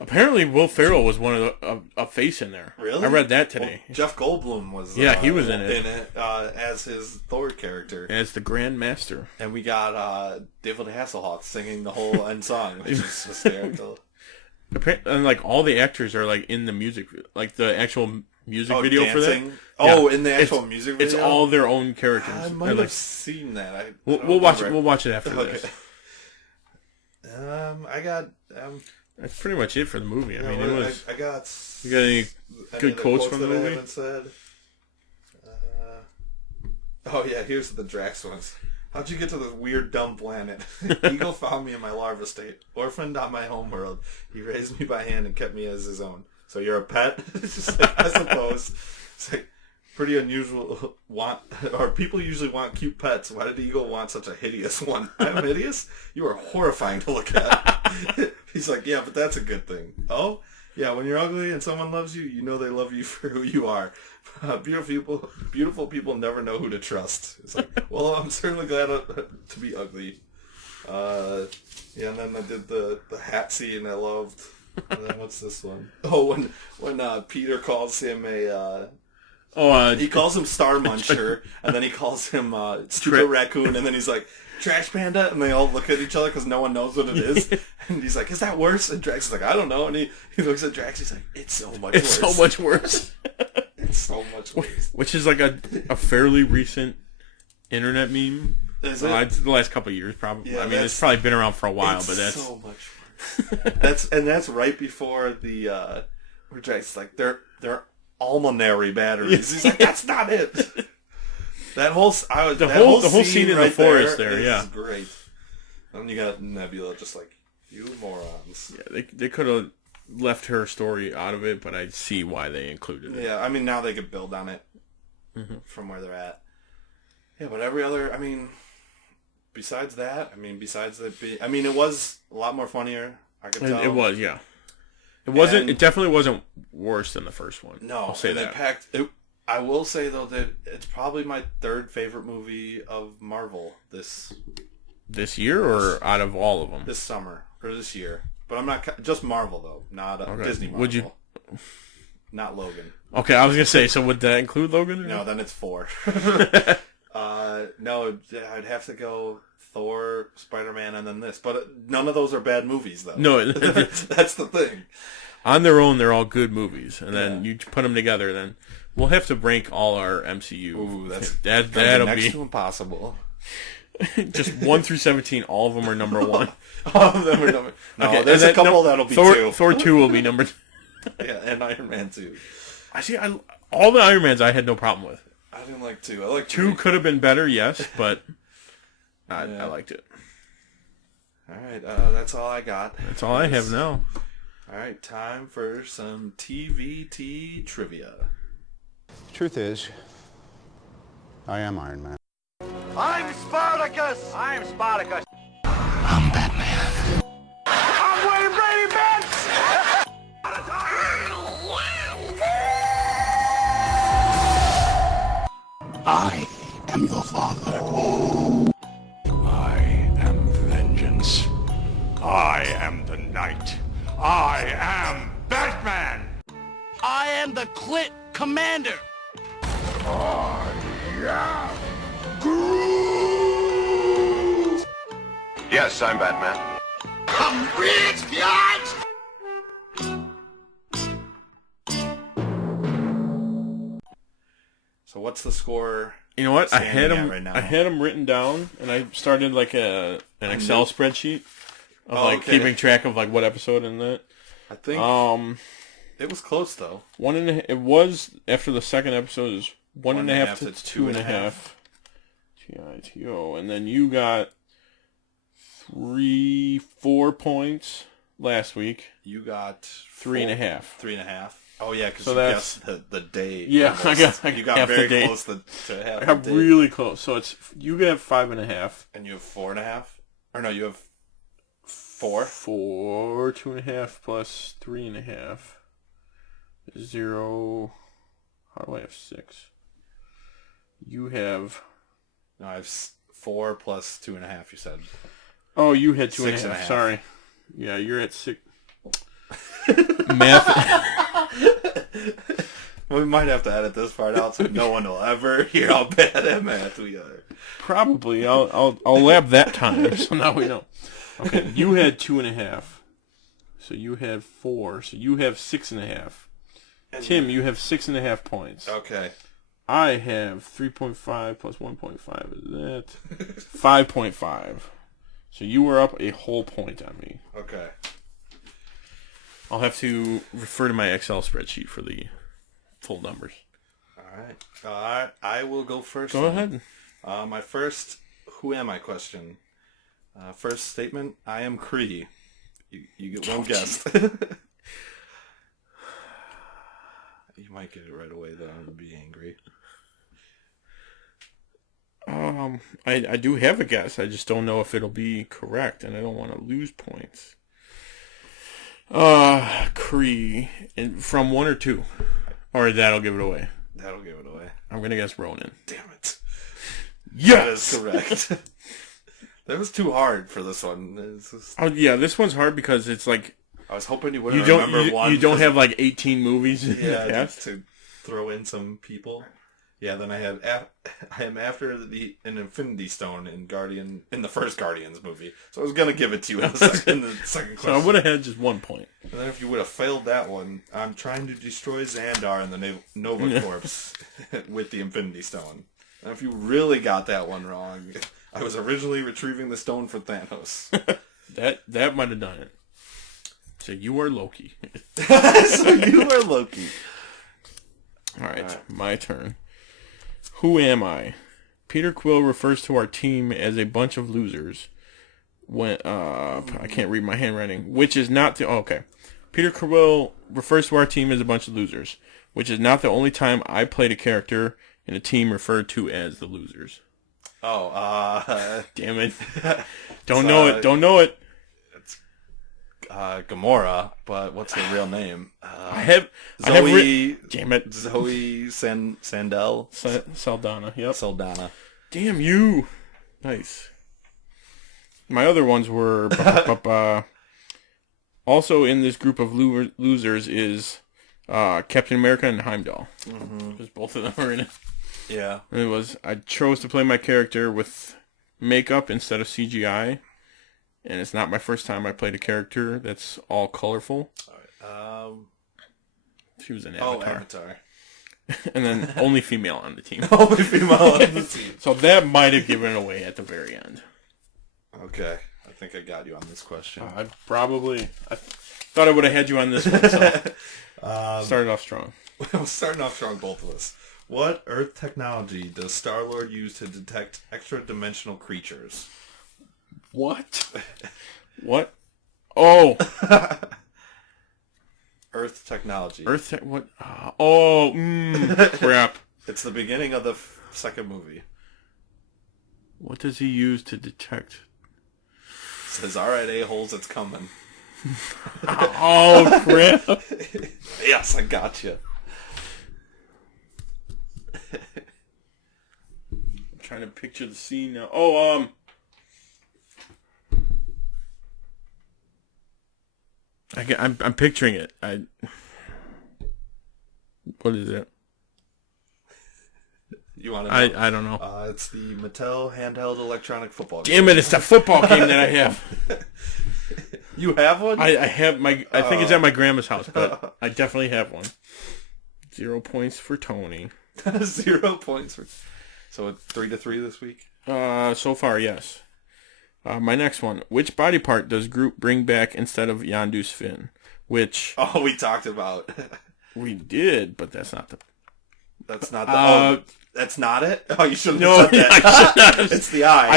Apparently, Will Ferrell was one of a face in there. Really? I read that today. Well, Jeff Goldblum was. He was in it. As his Thor character. As the Grand Master. And we got David Hasselhoff singing the whole end song, which is hysterical. And like all the actors are like in the music, like the actual music video dancing? for that. In the actual music video, it's all their own characters. I might have seen that. We'll watch it. We'll watch it after this. I got. That's pretty much it for the movie. I mean, it was. I got. You got any good quotes from the movie? I haven't said. Oh yeah, here's the Drax ones. How'd you get to this weird, dumb planet? Eagle found me in my larva state. Orphaned on my homeworld. He raised me by hand and kept me as his own. So you're a pet? It's just like, I suppose. It's like pretty unusual. People usually want cute pets. Why did Eagle want such a hideous one? I'm hideous? You are horrifying to look at. He's like, yeah, but that's a good thing. Oh? Yeah, when you're ugly and someone loves you, you know they love you for who you are. Beautiful people never know who to trust. It's like, well, I'm certainly glad to be ugly. And then I did the hat scene I loved. And then what's this one? Oh, when Peter calls him he calls him Star Muncher, and then he calls him Stupid Raccoon, and then he's like, Trash Panda, and they all look at each other because no one knows what it is. And he's like, is that worse? And Drax is like, I don't know. And he looks at Drax, he's like, it's so much worse. It's so much worse. It's so much worse. Which is like a fairly recent internet meme. Is it? The last couple of years, probably. Yeah, I mean, it's probably been around for a while, but that's so much worse. That's right before the where Drax is like, they're almonary batteries. He's like, that's not it. The whole scene in the forest there is great. And you got Nebula just like, you morons. Yeah, they could have left her story out of it, but I see why they included it. Yeah, I mean, now they could build on it from where they're at. Yeah, but every other, I mean, besides that, it was a lot more funnier. I could tell. It was, yeah. It definitely wasn't worse than the first one. No, I'll say that. I will say though that it's probably my 3rd favorite movie of Marvel this year, or out of all of them? This summer or this year. But I'm not just Marvel though, not Disney Marvel. Would you? Not Logan. Okay, I was gonna say. So would that include Logan? No, then it's 4. No, I'd have to go Thor, Spider-Man, and then this. But none of those are bad movies though. No, that's the thing. on their own, they're all good movies, and then you put them together, then we'll have to rank all our MCU. Ooh, that'll next be to impossible. Just 1 through 17. All of them are number 1. All of them are number. No, okay, there's a couple that'll be 2. Thor 2 will be number. Yeah, and Iron Man 2. I see. All the Iron Mans I had no problem with. I didn't like 2. I like 2 could have been better, yes, but I liked it. All right, that's all I got. That's all I have now. All right, time for some TVT trivia. Truth is, I am Iron Man. I'm Spartacus! I'm Spartacus! I'm Batman. I'm Wayne Brady Benz! I am your father. I am vengeance. I am the Knight. I am Batman. I am the Clit Commander! I am Groot. Yes, I'm Batman. I'm rich, guys! So what's the score? You know what? I had them. Right now? I had them written down, and I started like an Excel spreadsheet of keeping track of like what episode and that. I think it was close though. It was after the second episode is 1.5 to 2.5. TITO, and then you got 4 points last week. You got 3.5. 3.5. Oh yeah, because so you guessed the day. Yeah, almost. I you got half very the day. close to half. I got the day. really close. So it's you have 5.5, and you have 4.5. Or no, you have 4. 4, 2.5 plus 3.5 is 0. How do I have 6? You have. No, I have 4 plus 2.5. You said. Oh, you had 2.5. 6.5. Sorry. Yeah, you're at 6. Math. We might have to edit this part out so no one will ever hear how bad at math we are. Probably. I'll lab that time. So now we know. Okay, you had 2.5. So you had 4. So you have 6.5. Tim, you have 6.5 points. Okay. I have 3.5 plus 1.5 is that 5.5. So you were up a whole point on me. Okay. I'll have to refer to my Excel spreadsheet for the full numbers. All right. I will go first. Go ahead. My first "Who am I?" question. First statement: I am Kree. You get one guess. You might get it right away, though. I'm gonna be angry. I do have a guess. I just don't know if it'll be correct, and I don't want to lose points. Kree, from 1 or 2, or that'll give it away. That'll give it away. I'm gonna guess Ronan. Damn it! Yes, that is correct. That was too hard for this one. Just... Oh yeah, this one's hard because it's like I was hoping you wouldn't remember one. You don't have like 18 movies. Yeah, to throw in some people. Yeah, then I am after an Infinity Stone in the first Guardians movie. So I was gonna give it to you in the second question. So I would have had just 1 point. And then if you would have failed that one, I'm trying to destroy Xandar and the Nova Corps with the Infinity Stone. And if you really got that one wrong, I was originally retrieving the stone for Thanos. that might have done it. So you are Loki. So you are Loki. All right, my turn. Who am I? Peter Quill refers to our team as a bunch of losers. When I can't read my handwriting. Which is not the okay. Peter Quill refers to our team as a bunch of losers, which is not the only time I played a character in a team referred to as the losers. Oh, damn it! Don't know it. It's Gamora, but what's her real name? I have damn it, Zoe Saldana. Saldana. Yep, Saldana. Damn you! Nice. My other ones were also in this group of losers is Captain America and Heimdall. Because both of them are in it. Yeah. And I chose to play my character with makeup instead of CGI, and it's not my first time I played a character that's all colorful. All right. She was in Avatar. Oh, Avatar. And then only female on the team. Only female on the team. So that might have given it away at the very end. Okay. I think I got you on this question. I thought I would have had you on this one, so started off strong. We're starting off strong, both of us. What Earth technology does Star-Lord use to detect extra-dimensional creatures? What? What? Oh! Earth technology. What? Crap. It's the beginning of the second movie. What does he use to detect? It says, alright, a-holes, it's coming. Oh, crap. Yes, I got you. I'm trying to picture the scene now. Oh, I'm picturing it. What is it? You want to know? I don't know. It's the Mattel handheld electronic football game. Damn it! It's the football game that I have. You have one? I have my. I think it's at my grandma's house, but I definitely have one. 0 points for Tony. 0 points for. So it's 3-3 this week. So far, yes. My next one. Which body part does Groot bring back instead of Yondu's fin? Which... Oh, we talked about. We did, but that's not the... That's not the... that's not it? Oh, you shouldn't have said that. I should not have... It's the eye.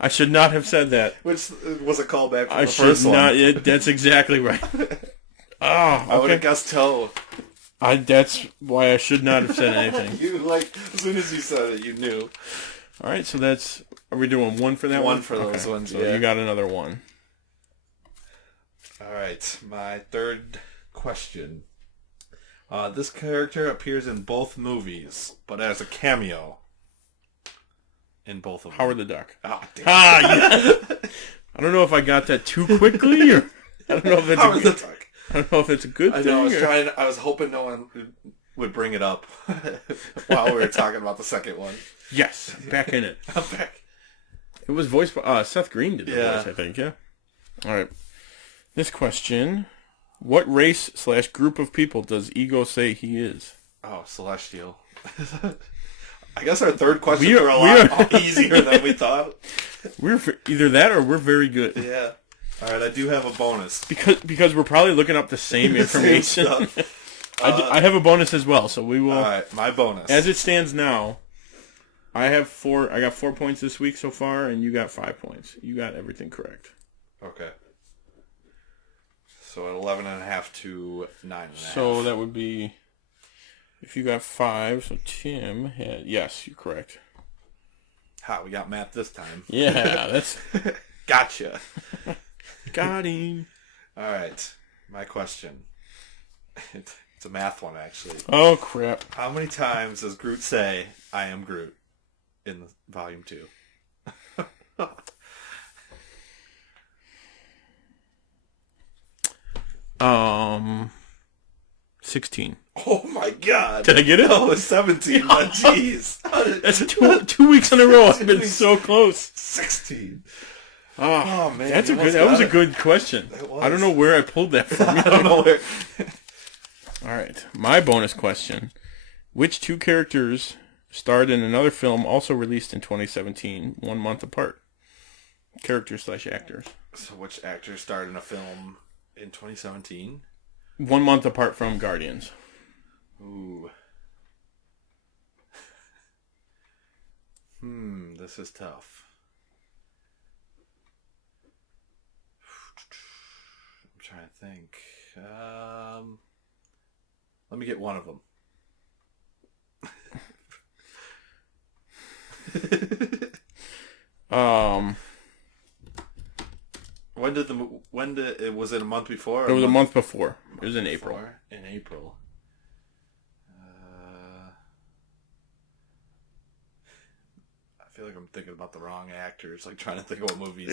I should not have said that. Which was a callback from the first one. That's exactly right. Oh, okay. I would have guessed toe. That's why I should not have said anything. You, as soon as you said it, you knew. All right, so that's... Are we doing one for that one? One for those ones, so you got another one. All right, my third question. This character appears in both movies, but as a cameo in both of them. Howard the Duck. Oh, damn. Yeah. I don't know if I got that too quickly, or I don't know if it's Howard the Duck. I don't know if it's a good thing. I was hoping no one would bring it up while we were talking about the second one. Yes, back in it. I'm back. It was voiced by Seth Green did the voice, I think, yeah. All right. This question, what race / group of people does Ego say he is? Oh, Celestial. I guess our third questions are a lot easier than we thought. We're either that or we're very good. Yeah. All right, I do have a bonus. Because we're probably looking up the same information. I have a bonus as well, so we will... All right, my bonus. As it stands now... I got 4 points this week so far, and you got 5 points. You got everything correct. Okay. So at 11.5 to 9.5. So that would be, if you got 5, so Tim had, yes, you're correct. Ha, we got math this time. Yeah, that's... Gotcha. Got him. All right, my question. It's a math one, actually. Oh, crap. How many times does Groot say, I am Groot? In volume 2. 16. Oh my god. Did I get it? No, it's 17. But jeez. That's two weeks in a row. I've been so close. 16. Oh man. That was a good question. I don't know where I pulled that from. I don't know where. All right. My bonus question. Which two characters starred in another film also released in 2017, 1 month apart? Characters / actors. So which actors starred in a film in 2017? 1 month apart from Guardians. Ooh. This is tough. I'm trying to think. Let me get one of them. Was it a month before? It was a month before. It was in April. In April. I feel like I'm thinking about the wrong actors. Like trying to think of what movies.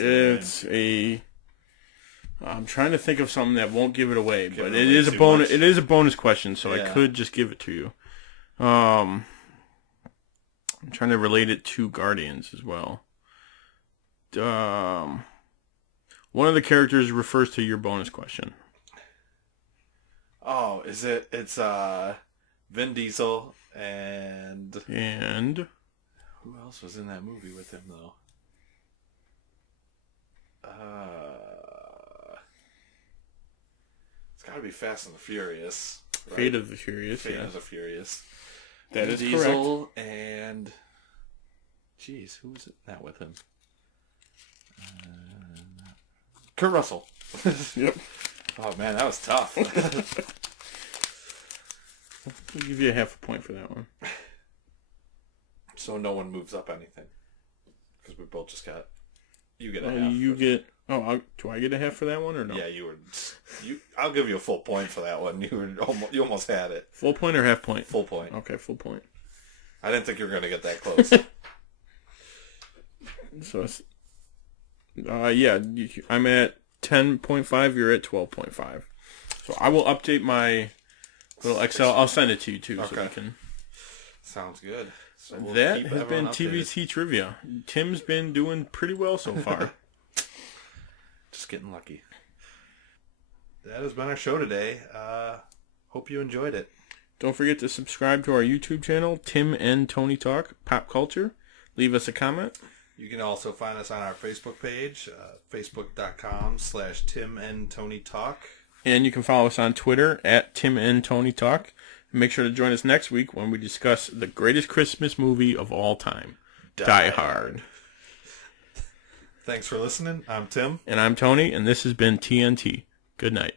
I'm trying to think of something that won't give it away, but it is a bonus. It is a bonus question, so I could just give it to you. I'm trying to relate it to Guardians as well. One of the characters refers to your bonus question. is it? It's Vin Diesel and who else was in that movie with him though? It's got to be Fast and the Furious. Right? Fate of the Furious. Fate of the Furious. That is Diesel correct. And jeez, who was it? Not with him. Kurt Russell. Yep. Oh man, that was tough. We'll give you a half a point for that one. So no one moves up anything because we both just got. You get a half. You get. Oh, do I get a half for that one or no? Yeah, you were. I'll give you a full point for that one. You almost had it. Full point or half point? Full point. Okay, full point. I didn't think you were going to get that close. So it's. Yeah, I'm at 10.5. You're at 12.5. So I will update my little Excel. I'll send it to you too, so we can. Sounds good. So we'll that has been TVT Trivia. Tim's been doing pretty well so far. Just getting lucky. That has been our show today. Hope you enjoyed it. Don't forget to subscribe to our YouTube channel, Tim and Tony Talk Pop Culture. Leave us a comment. You can also find us on our Facebook page, facebook.com/TimandTonyTalk. And you can follow us on Twitter at Tim and Tony Talk. Make sure to join us next week when we discuss the greatest Christmas movie of all time, Die Hard. Thanks for listening. I'm Tim. And I'm Tony, and this has been TNT. Good night.